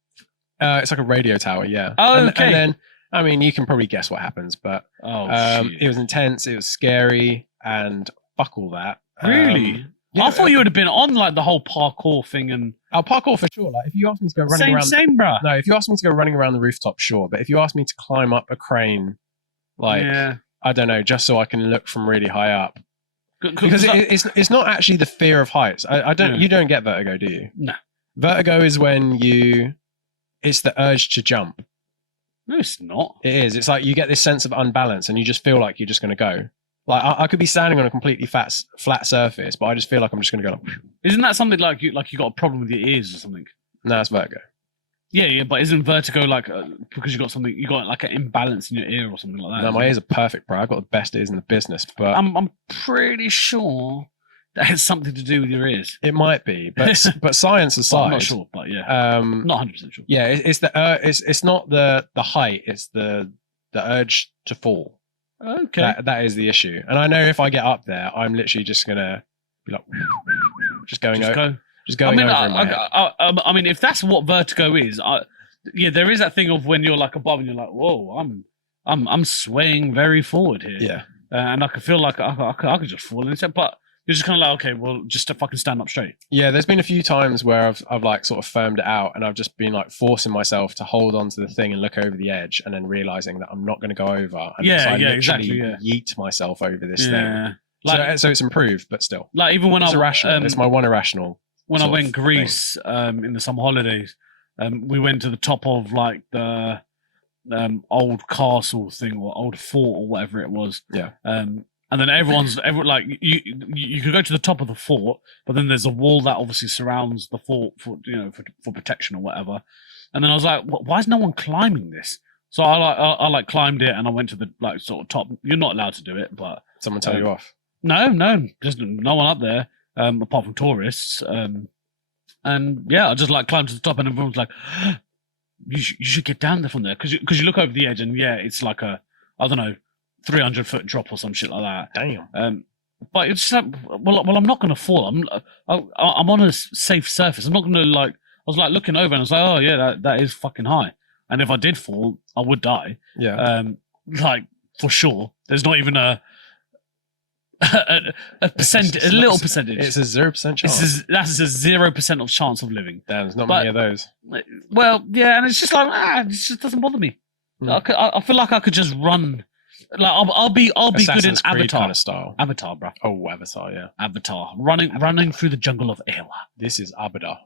It's like a radio tower. Yeah. Oh, okay. And then, I mean, you can probably guess what happens, but shit. It was intense. It was scary, and fuck all that. Really? I thought you would have been on like the whole parkour thing and parkour for sure. Like if you asked me to go running around, bro. No, if you asked me to go running around the rooftop, sure. But if you asked me to climb up a crane, like I don't know, just so I can look from really high up. Because that, it's not actually the fear of heights. I don't. You don't get vertigo, do you? No. Vertigo is when it's the urge to jump. No, it's not. It is. It's like you get this sense of unbalance, and you just feel like you're just going to go. Like I could be standing on a completely flat surface, but I just feel like I'm just going to go. Isn't that something like you got a problem with your ears or something? No, it's vertigo. Yeah, but isn't vertigo like because you got like an imbalance in your ear or something like that? No, my ears are perfect, bro. I've got the best ears in the business, but I'm pretty sure that has something to do with your ears. It might be, but science aside, I'm not sure, but yeah, not 100% sure. Yeah, it's not the height, it's the urge to fall. Okay, that is the issue. And I know if I get up there, I'm literally just gonna be like, just going over. Just going over in my head. I mean, if that's what vertigo is, there is that thing of when you're like above and you're like, whoa, I'm swaying very forward here. Yeah, and I could feel like I could just fall into it, but you're just kind of like, okay, well, just to fucking stand up straight. Yeah, there's been a few times where I've like sort of firmed it out, and I've just been like forcing myself to hold onto the thing and look over the edge, and then realizing that I'm not going to go over. And exactly. Yeet myself over this thing. So it's improved, but still, like even when it's irrational. It's my one irrational. When I went Greece in the summer holidays, we went to the top of like the old castle thing or old fort or whatever it was. Yeah. And then everyone like you could go to the top of the fort, but then there's a wall that obviously surrounds the fort for protection or whatever. And then I was like, why is no one climbing this? So I like climbed it and I went to the like sort of top. You're not allowed to do it, but someone tell you off. No, there's no one up there. Apart from tourists, and yeah, I just like climbed to the top, and everyone's like, "You should get down there from there," because you look over the edge, and yeah, it's like a 300-foot drop or some shit like that. Damn. But it's just like, well, I'm not gonna fall. I'm on a safe surface. I'm not gonna like. I was like looking over, and I was like, oh yeah, that is fucking high. And if I did fall, I would die. Yeah. Like for sure. There's not even a little percentage. It's a 0% chance. That's a 0% of chance of living. Damn, there's not many of those. Well, yeah, and it's just like it just doesn't bother me. I feel like I could just run. Like I'll be good in Avatar kind of style. Avatar, bro. Oh, Avatar, yeah. Avatar, running through the jungle of Ewa. This is Abada.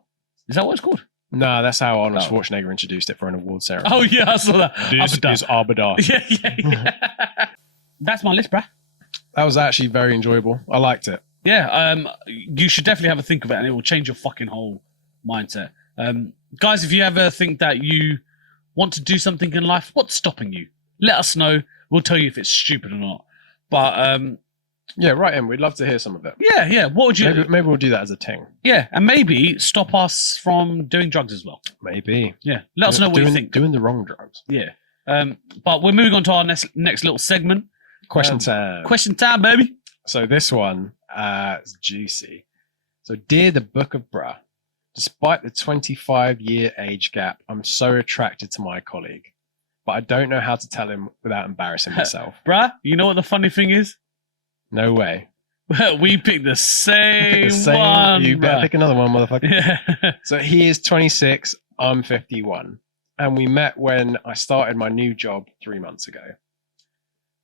Is that what it's called? No, that's how Arnold Schwarzenegger introduced it for an award ceremony. Oh yeah, I saw that. This is Abada. Yeah. That's my list, bruh. That was actually very enjoyable. I liked it. Yeah, you should definitely have a think of it, and it will change your fucking whole mindset. Guys, if you ever think that you want to do something in life, what's stopping you? Let us know. We'll tell you if it's stupid or not. But yeah, right in. We'd love to hear some of it. Yeah. What would you? Maybe we'll do that as a thing. Yeah, and maybe stop us from doing drugs as well. Maybe. Yeah. Let us know what you think. Doing the wrong drugs. Yeah. But we're moving on to our next little segment. Question time. Question time, baby. So this one is juicy. So, dear the Book of Bruh, despite the 25-year age gap, I'm so attracted to my colleague, but I don't know how to tell him without embarrassing myself. Bruh, you know what the funny thing is? No way. We picked the same one. You better pick another one, motherfucker. Yeah. So he is 26, I'm 51, and we met when I started my new job 3 months ago.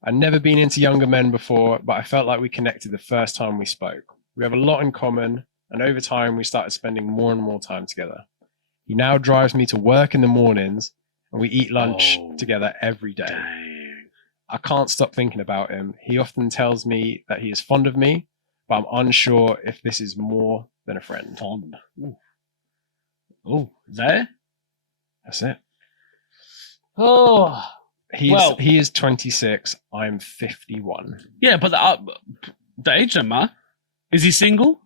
I'd never been into younger men before, but I felt like we connected the first time we spoke. We have a lot in common, and over time we started spending more and more time together. He now drives me to work in the mornings, and we eat lunch together every day. Dang. I can't stop thinking about him. He often tells me that he is fond of me, but I'm unsure if this is more than a friend. Fond. Oh, is that it? That's it. Oh. He is 26. I'm 51. Yeah, but the age don't matter. Is he single?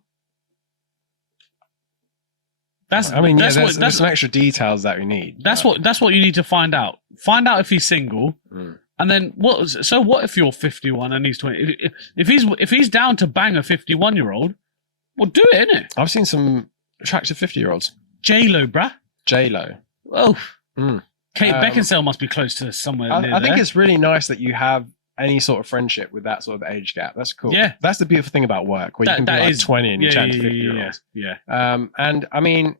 There's some extra details that we need. That's what you need to find out. Find out if he's single, and then what? So what if you're 51 and he's 20? If he's down to bang a 51-year-old, well, do it, innit? I've seen some attractive 50-year-olds. J-Lo, bruh. J-Lo. Oh. Kate Beckinsale must be close to somewhere near I think it's really nice that you have any sort of friendship with that sort of age gap. That's cool. Yeah. That's the beautiful thing about work, where you can be like 20 and you chat to 50-year-olds. Yeah. And I mean,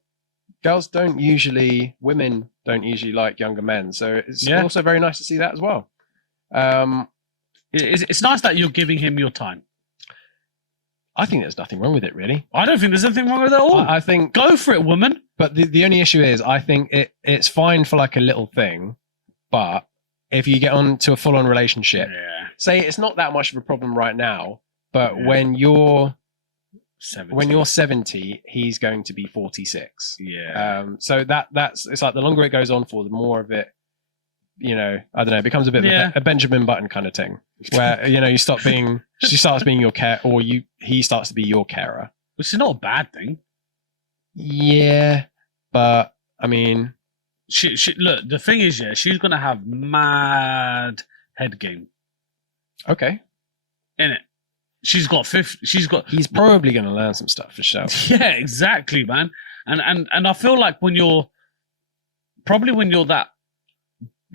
women don't usually like younger men. So it's also very nice to see that as well. It's nice that you're giving him your time. I think there's nothing wrong with it, really. I don't think there's anything wrong with it at all. I think go for it, woman. But the only issue is, I think it's fine for like a little thing, but if you get on to a full-on relationship, say it's not that much of a problem right now, but when you're 70, he's going to be 46. Yeah. So that's it's like the longer it goes on for, the more of it, you know, I don't know, it becomes a bit of a Benjamin Button kind of thing, where you know she starts being your care, or he starts to be your carer, which is not a bad thing. Yeah, but I mean, she look. The thing is, she's gonna have mad head game. Okay. In it, he's probably gonna learn some stuff for sure. Yeah, exactly, man. And I feel like when you're that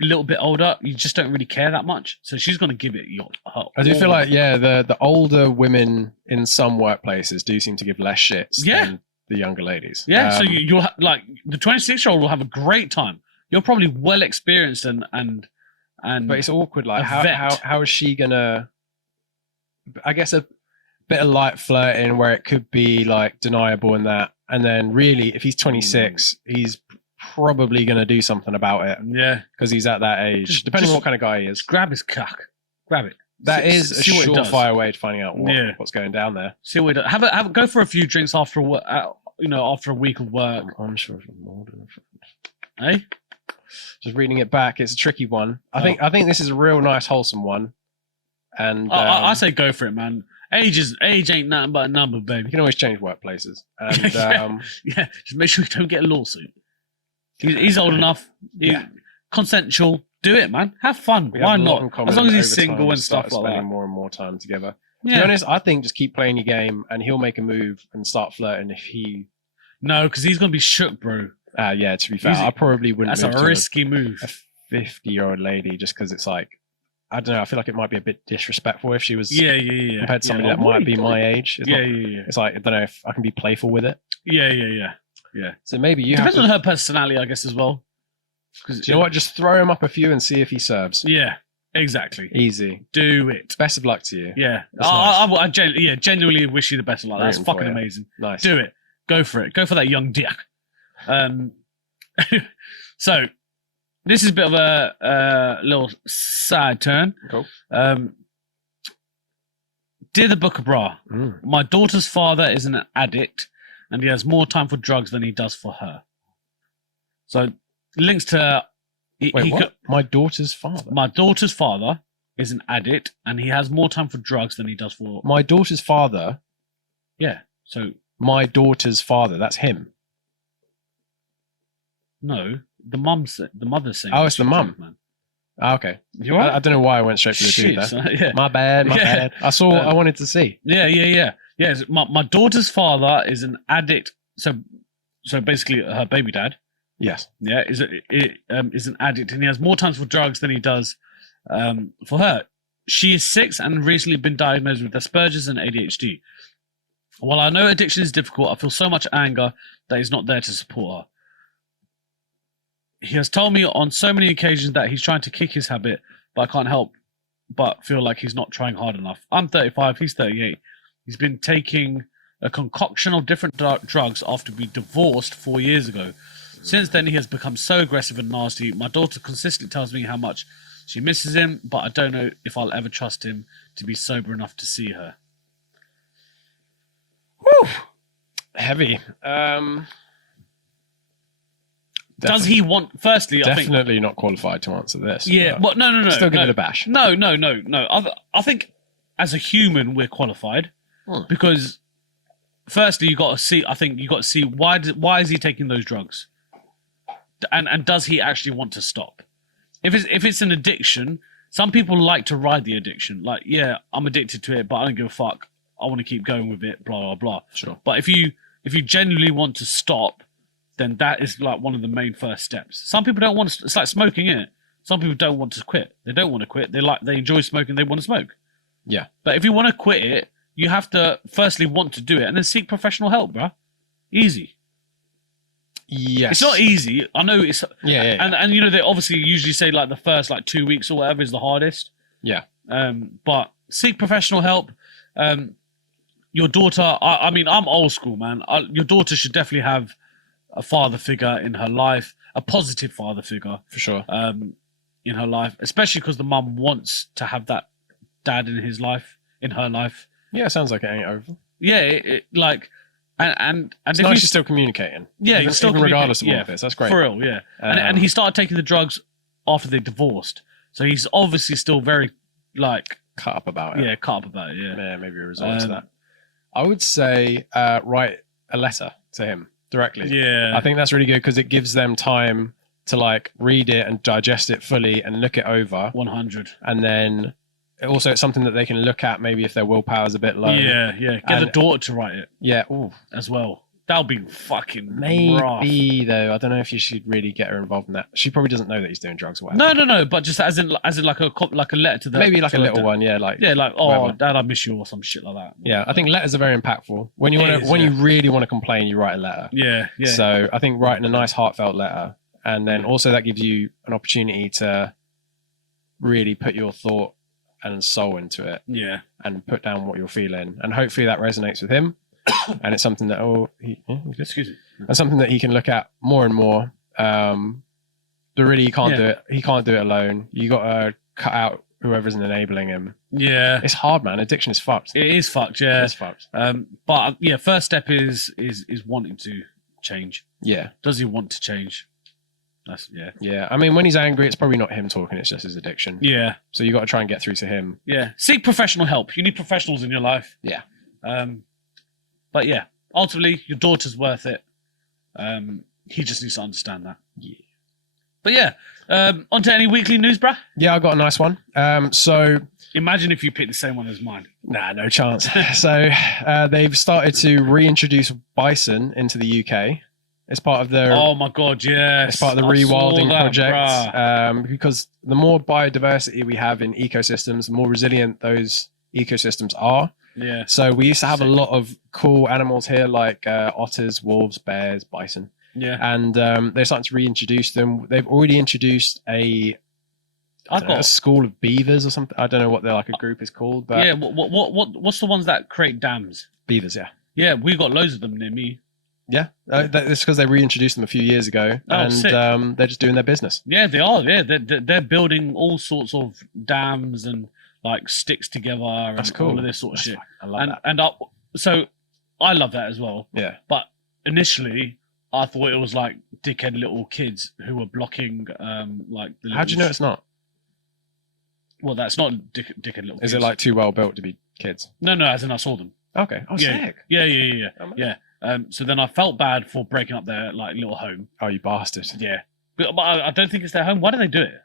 little bit older, you just don't really care that much. So she's going to give it her. I do feel like, the older women in some workplaces do seem to give less shits than the younger ladies. Yeah, so you'll like the 26-year-old will have a great time. You're probably well experienced and but it's awkward. Like how is she gonna? I guess a bit of light flirting where it could be like deniable in that, and then really, if he's 26, he's probably going to do something about it. Yeah. Because he's at that age. Depending on what kind of guy he is. Grab his cock. Grab it. That is a surefire way to finding out what's going down there. See what he does. Go for a few drinks after after a week of work. I'm sure it's more than a friend. Just reading it back, it's a tricky one. I think this is a real nice, wholesome one. And I say go for it, man. Age ain't nothing but a number, baby. You can always change workplaces. And just make sure you don't get a lawsuit. He's old enough. Consensual. Do it, man. Have fun. Why not? As long as he's single and stuff like that. Spending more and more time together. To be honest, I think just keep playing your game, and he'll make a move and start flirting if he. No, because he's gonna be shook, bro. Yeah. To be fair, I probably wouldn't. That's a risky move. A 50-year-old lady, just because it's like, I don't know. I feel like it might be a bit disrespectful if she was. Compared to somebody that might be my age. It's like, I don't know if I can be playful with it. Yeah. So maybe you depends on her personality, I guess, as well. Do you know what? Just throw him up a few and see if he serves. Yeah, exactly. Easy. Do it. Best of luck to you. Yeah. I genuinely wish you the best of luck. That's fucking amazing. Nice. Do it. Go for it. Go for that young dick. So, this is a bit of a little side turn. Cool. Dear the Book of Bra, my daughter's father is an addict, and he has more time for drugs than he does for her. So, links to... what? My daughter's father? My daughter's father is an addict, and he has more time for drugs than he does for... My daughter's father? Yeah, so... My daughter's father, that's him? No, the mother's saying... Oh, it's the mum? Man. Oh, okay. You all right? I don't know why I went straight for the dude there. Yeah. My bad. I saw what I wanted to see. Yeah. My daughter's father is an addict. So basically, her baby dad. Yes. Yeah, is an addict, and he has more times for drugs than he does for her. She is 6 and recently been diagnosed with Asperger's and ADHD. While I know addiction is difficult, I feel so much anger that he's not there to support her. He has told me on so many occasions that he's trying to kick his habit, but I can't help but feel like he's not trying hard enough. I'm 35, he's 38. He's been taking a concoction of different drugs after being divorced 4 years ago. Since then, he has become so aggressive and nasty. My daughter consistently tells me how much she misses him, but I don't know if I'll ever trust him to be sober enough to see her. Whew. Heavy. Does he want? Firstly, definitely not qualified to answer this. Yeah, but no. Still give it a bash. No. I think as a human we're qualified because firstly you got to see. I think you got to see why is he taking those drugs, and does he actually want to stop? If it's an addiction, some people like to ride the addiction. Like, yeah, I'm addicted to it, but I don't give a fuck. I want to keep going with it. Blah blah blah. Sure. But if you genuinely want to stop, then that is like one of the main first steps. Some people don't want to. It's like smoking, isn't it? Some people don't want to quit. They don't want to quit. They enjoy smoking. They want to smoke. Yeah. But if you want to quit it, you have to firstly want to do it and then seek professional help, bro. Easy. Yes. It's not easy. I know it's. Yeah. And you know they obviously usually say like the first like 2 weeks or whatever is the hardest. Yeah. But seek professional help. Your daughter, I mean, I'm old school, man. Your daughter should definitely have a father figure in her life, a positive father figure. For sure. In her life, especially because the mum wants to have that dad in his life, in her life. Yeah, it sounds like it ain't over. Yeah, and it's nice she's still communicating. Yeah, even regardless of all of this. That's great. For real, yeah. And he started taking the drugs after they divorced, so he's obviously still very cut up about it. Yeah, cut up about it. Yeah, yeah, maybe a resort to that. I would say write a letter to him directly. Yeah, I think that's really good because it gives them time to read it and digest it fully and look it over. 100. And then also it's something that they can look at maybe if their willpower's a bit low. Yeah. Get the daughter to write it. Yeah. Ooh. As well. That'll be fucking maybe rough. Though. I don't know if you should really get her involved in that. She probably doesn't know that he's doing drugs or whatever. No. But just as in like a letter to the maybe a little one. Yeah. Oh, whatever. Dad, I miss you or some shit like that. Yeah. I think letters are very impactful. When you you really want to complain, you write a letter. Yeah. So I think writing a nice heartfelt letter, and then also that gives you an opportunity to really put your thought and soul into it. Yeah. And put down what you're feeling, and hopefully that resonates with him. And it's something that excuse me, and something that he can look at more and more. But really, he can't do it. He can't do it alone. You got to cut out whoever's enabling him. Yeah, it's hard, man. Addiction is fucked. It is fucked. Yeah, it's fucked. But yeah, first step is wanting to change. Yeah. Does he want to change? Yeah. I mean, when he's angry, it's probably not him talking. It's just his addiction. Yeah. So you got to try and get through to him. Yeah. Seek professional help. You need professionals in your life. Yeah. But yeah, ultimately, your daughter's worth it. He just needs to understand that. Yeah. But yeah, on to any weekly news, bruh? Yeah, I got a nice one. So imagine if you picked the same one as mine. Nah, no chance. So they've started to reintroduce bison into the UK. It's part of their... Oh my God, yes. It's part of the rewilding project. Because the more biodiversity we have in ecosystems, the more resilient those ecosystems are. Yeah. So we used to have a lot of cool animals here, like otters, wolves, bears, bison. Yeah. And they're starting to reintroduce them. They've already introduced a school of beavers or something. I don't know what a group is called. But yeah. What's the ones that create dams? Beavers, yeah. Yeah, we got loads of them near me. Yeah, it's because they reintroduced them a few years ago, and they're just doing their business. Yeah, they are. Yeah, they're building all sorts of dams and sticks together and That's cool. all of this sort of shit. I love that. And so I love that as well. Yeah. But initially, I thought it was dickhead little kids who were blocking the. How do you know it's not? Well, that's not dickhead little kids. Is it too well built to be kids? No, as in I saw them. Okay. Oh, sick. Yeah. So then I felt bad for breaking up their little home. Oh, you bastard. Yeah. But I don't think it's their home. Why do they do it?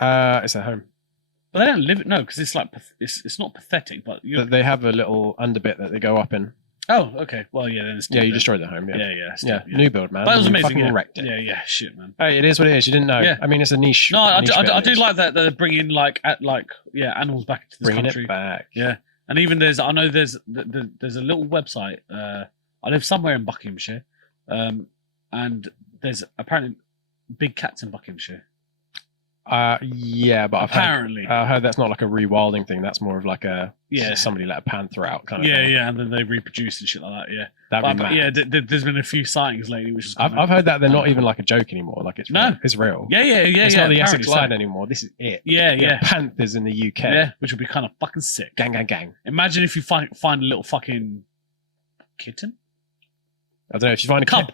It's their home. But they don't live it. No, because it's it's not pathetic. But they have a little underbit that they go up in. Oh, okay. Well, yeah. Then it's you destroyed their home. Yeah. New build, man. That was amazing. Fucking wrecked it. Yeah. Shit, man. Hey, it is what it is. You didn't know. Yeah. I mean, it's a niche. No, I do like that they're bringing animals back into this bringing country. It back. Yeah. And even there's a little website. I live somewhere in Buckinghamshire, and there's apparently big cats in Buckinghamshire. Yeah, but apparently I heard that's not a rewilding thing. That's more of somebody let a panther out kind of thing. Yeah, and then they reproduce and shit like that. Yeah, that'd be mad. Yeah, there's been a few sightings lately, which is. I've heard that they're not even a joke anymore. It's real. It's real. Yeah. It's not the Essex line anymore. This is it. Yeah. Panthers in the UK. Yeah, which would be kind of fucking sick. Gang. Imagine if you find a little fucking kitten. I don't know if you find a cub.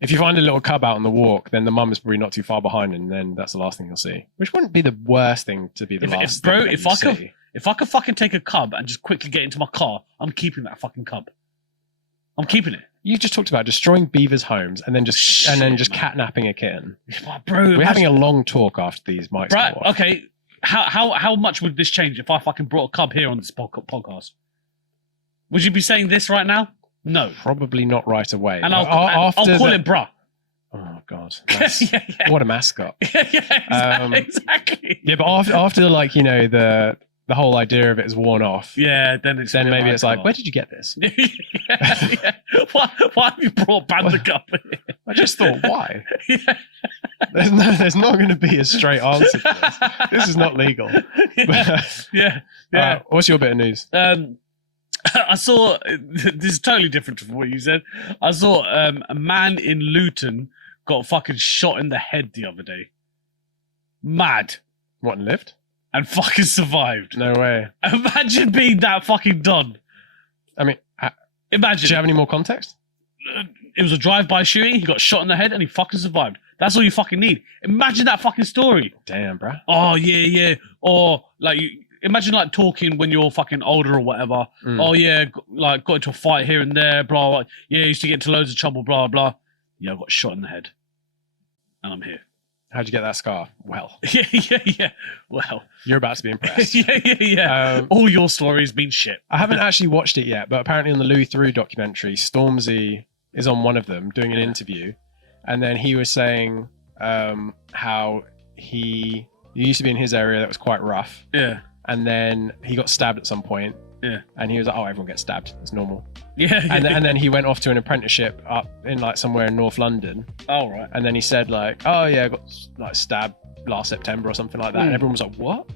If you find a little cub out on the walk, then the mum is probably not too far behind, and then that's the last thing you'll see. Which wouldn't be the worst thing to be the last thing if I could fucking take a cub and just quickly get into my car, I'm keeping that fucking cub. I'm keeping it. You just talked about destroying beavers' homes and then just catnapping a kitten. Bro, we're having a long talk after these mics. Right? Okay. How much would this change if I fucking brought a cub here on this podcast? Would you be saying this right now? No, probably not right away. And I'll call it bruh. Oh God, yeah. What a mascot! Exactly. Yeah, but after the whole idea of it is worn off. Yeah, then maybe it's where did you get this? Yeah. Why have you brought Panda Cup? I just thought, why? There's not going to be a straight answer for this. This is not legal. Yeah. What's your bit of news? I saw, this is totally different from what you said. I saw a man in Luton got fucking shot in the head the other day. Mad. What, and lived? And fucking survived. No way. Imagine being that fucking done. I mean, imagine. Do you have any more context? It was a drive-by shooting. He got shot in the head and he fucking survived. That's all you fucking need. Imagine that fucking story. Damn, bruh. Oh, yeah. Or, like, imagine, like, talking when you're fucking older or whatever. Oh, yeah, like, got into a fight here and there, blah, blah. Yeah, used to get into loads of trouble, blah, blah. Yeah, I got shot in the head. And I'm here. How'd you get that scar? Well. Yeah. Well. You're about to be impressed. Yeah. All your stories mean shit. I haven't actually watched it yet, but apparently on the Louis Theroux documentary, Stormzy is on one of them doing an interview. And then he was saying how he used to be in his area that was quite rough. Yeah. And then he got stabbed at some point. Yeah. And he was like, oh, everyone gets stabbed. It's normal. Yeah. And then he went off to an apprenticeship up in like somewhere in North London. Oh, right. And then he said like, oh yeah, I got like stabbed last September or something like that. And everyone was like, what?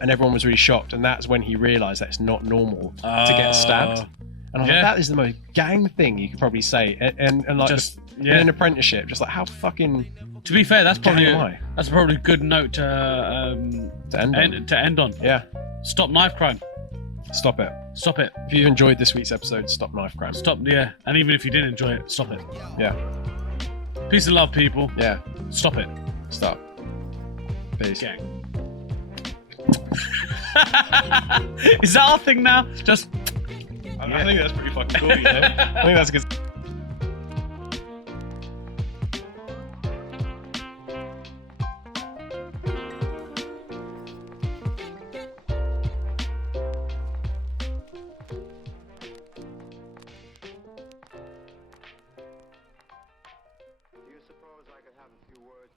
And everyone was really shocked. And that's when he realized that it's not normal to get stabbed. And I was like, that is the most gang thing you could probably say. And like just in an apprenticeship, just like how fucking. To be fair, that's probably a good note to end on. Yeah. Stop knife crime. Stop it. Stop it. If you enjoyed this week's episode, stop knife crime. Stop, yeah. And even if you didn't enjoy it, stop it. Yeah. Peace and love, people. Yeah. Stop it. Stop. Peace. Gang. Is that our thing now? Just. I think that's pretty fucking cool, you know? I think that's a good. Do you suppose I could have a few words?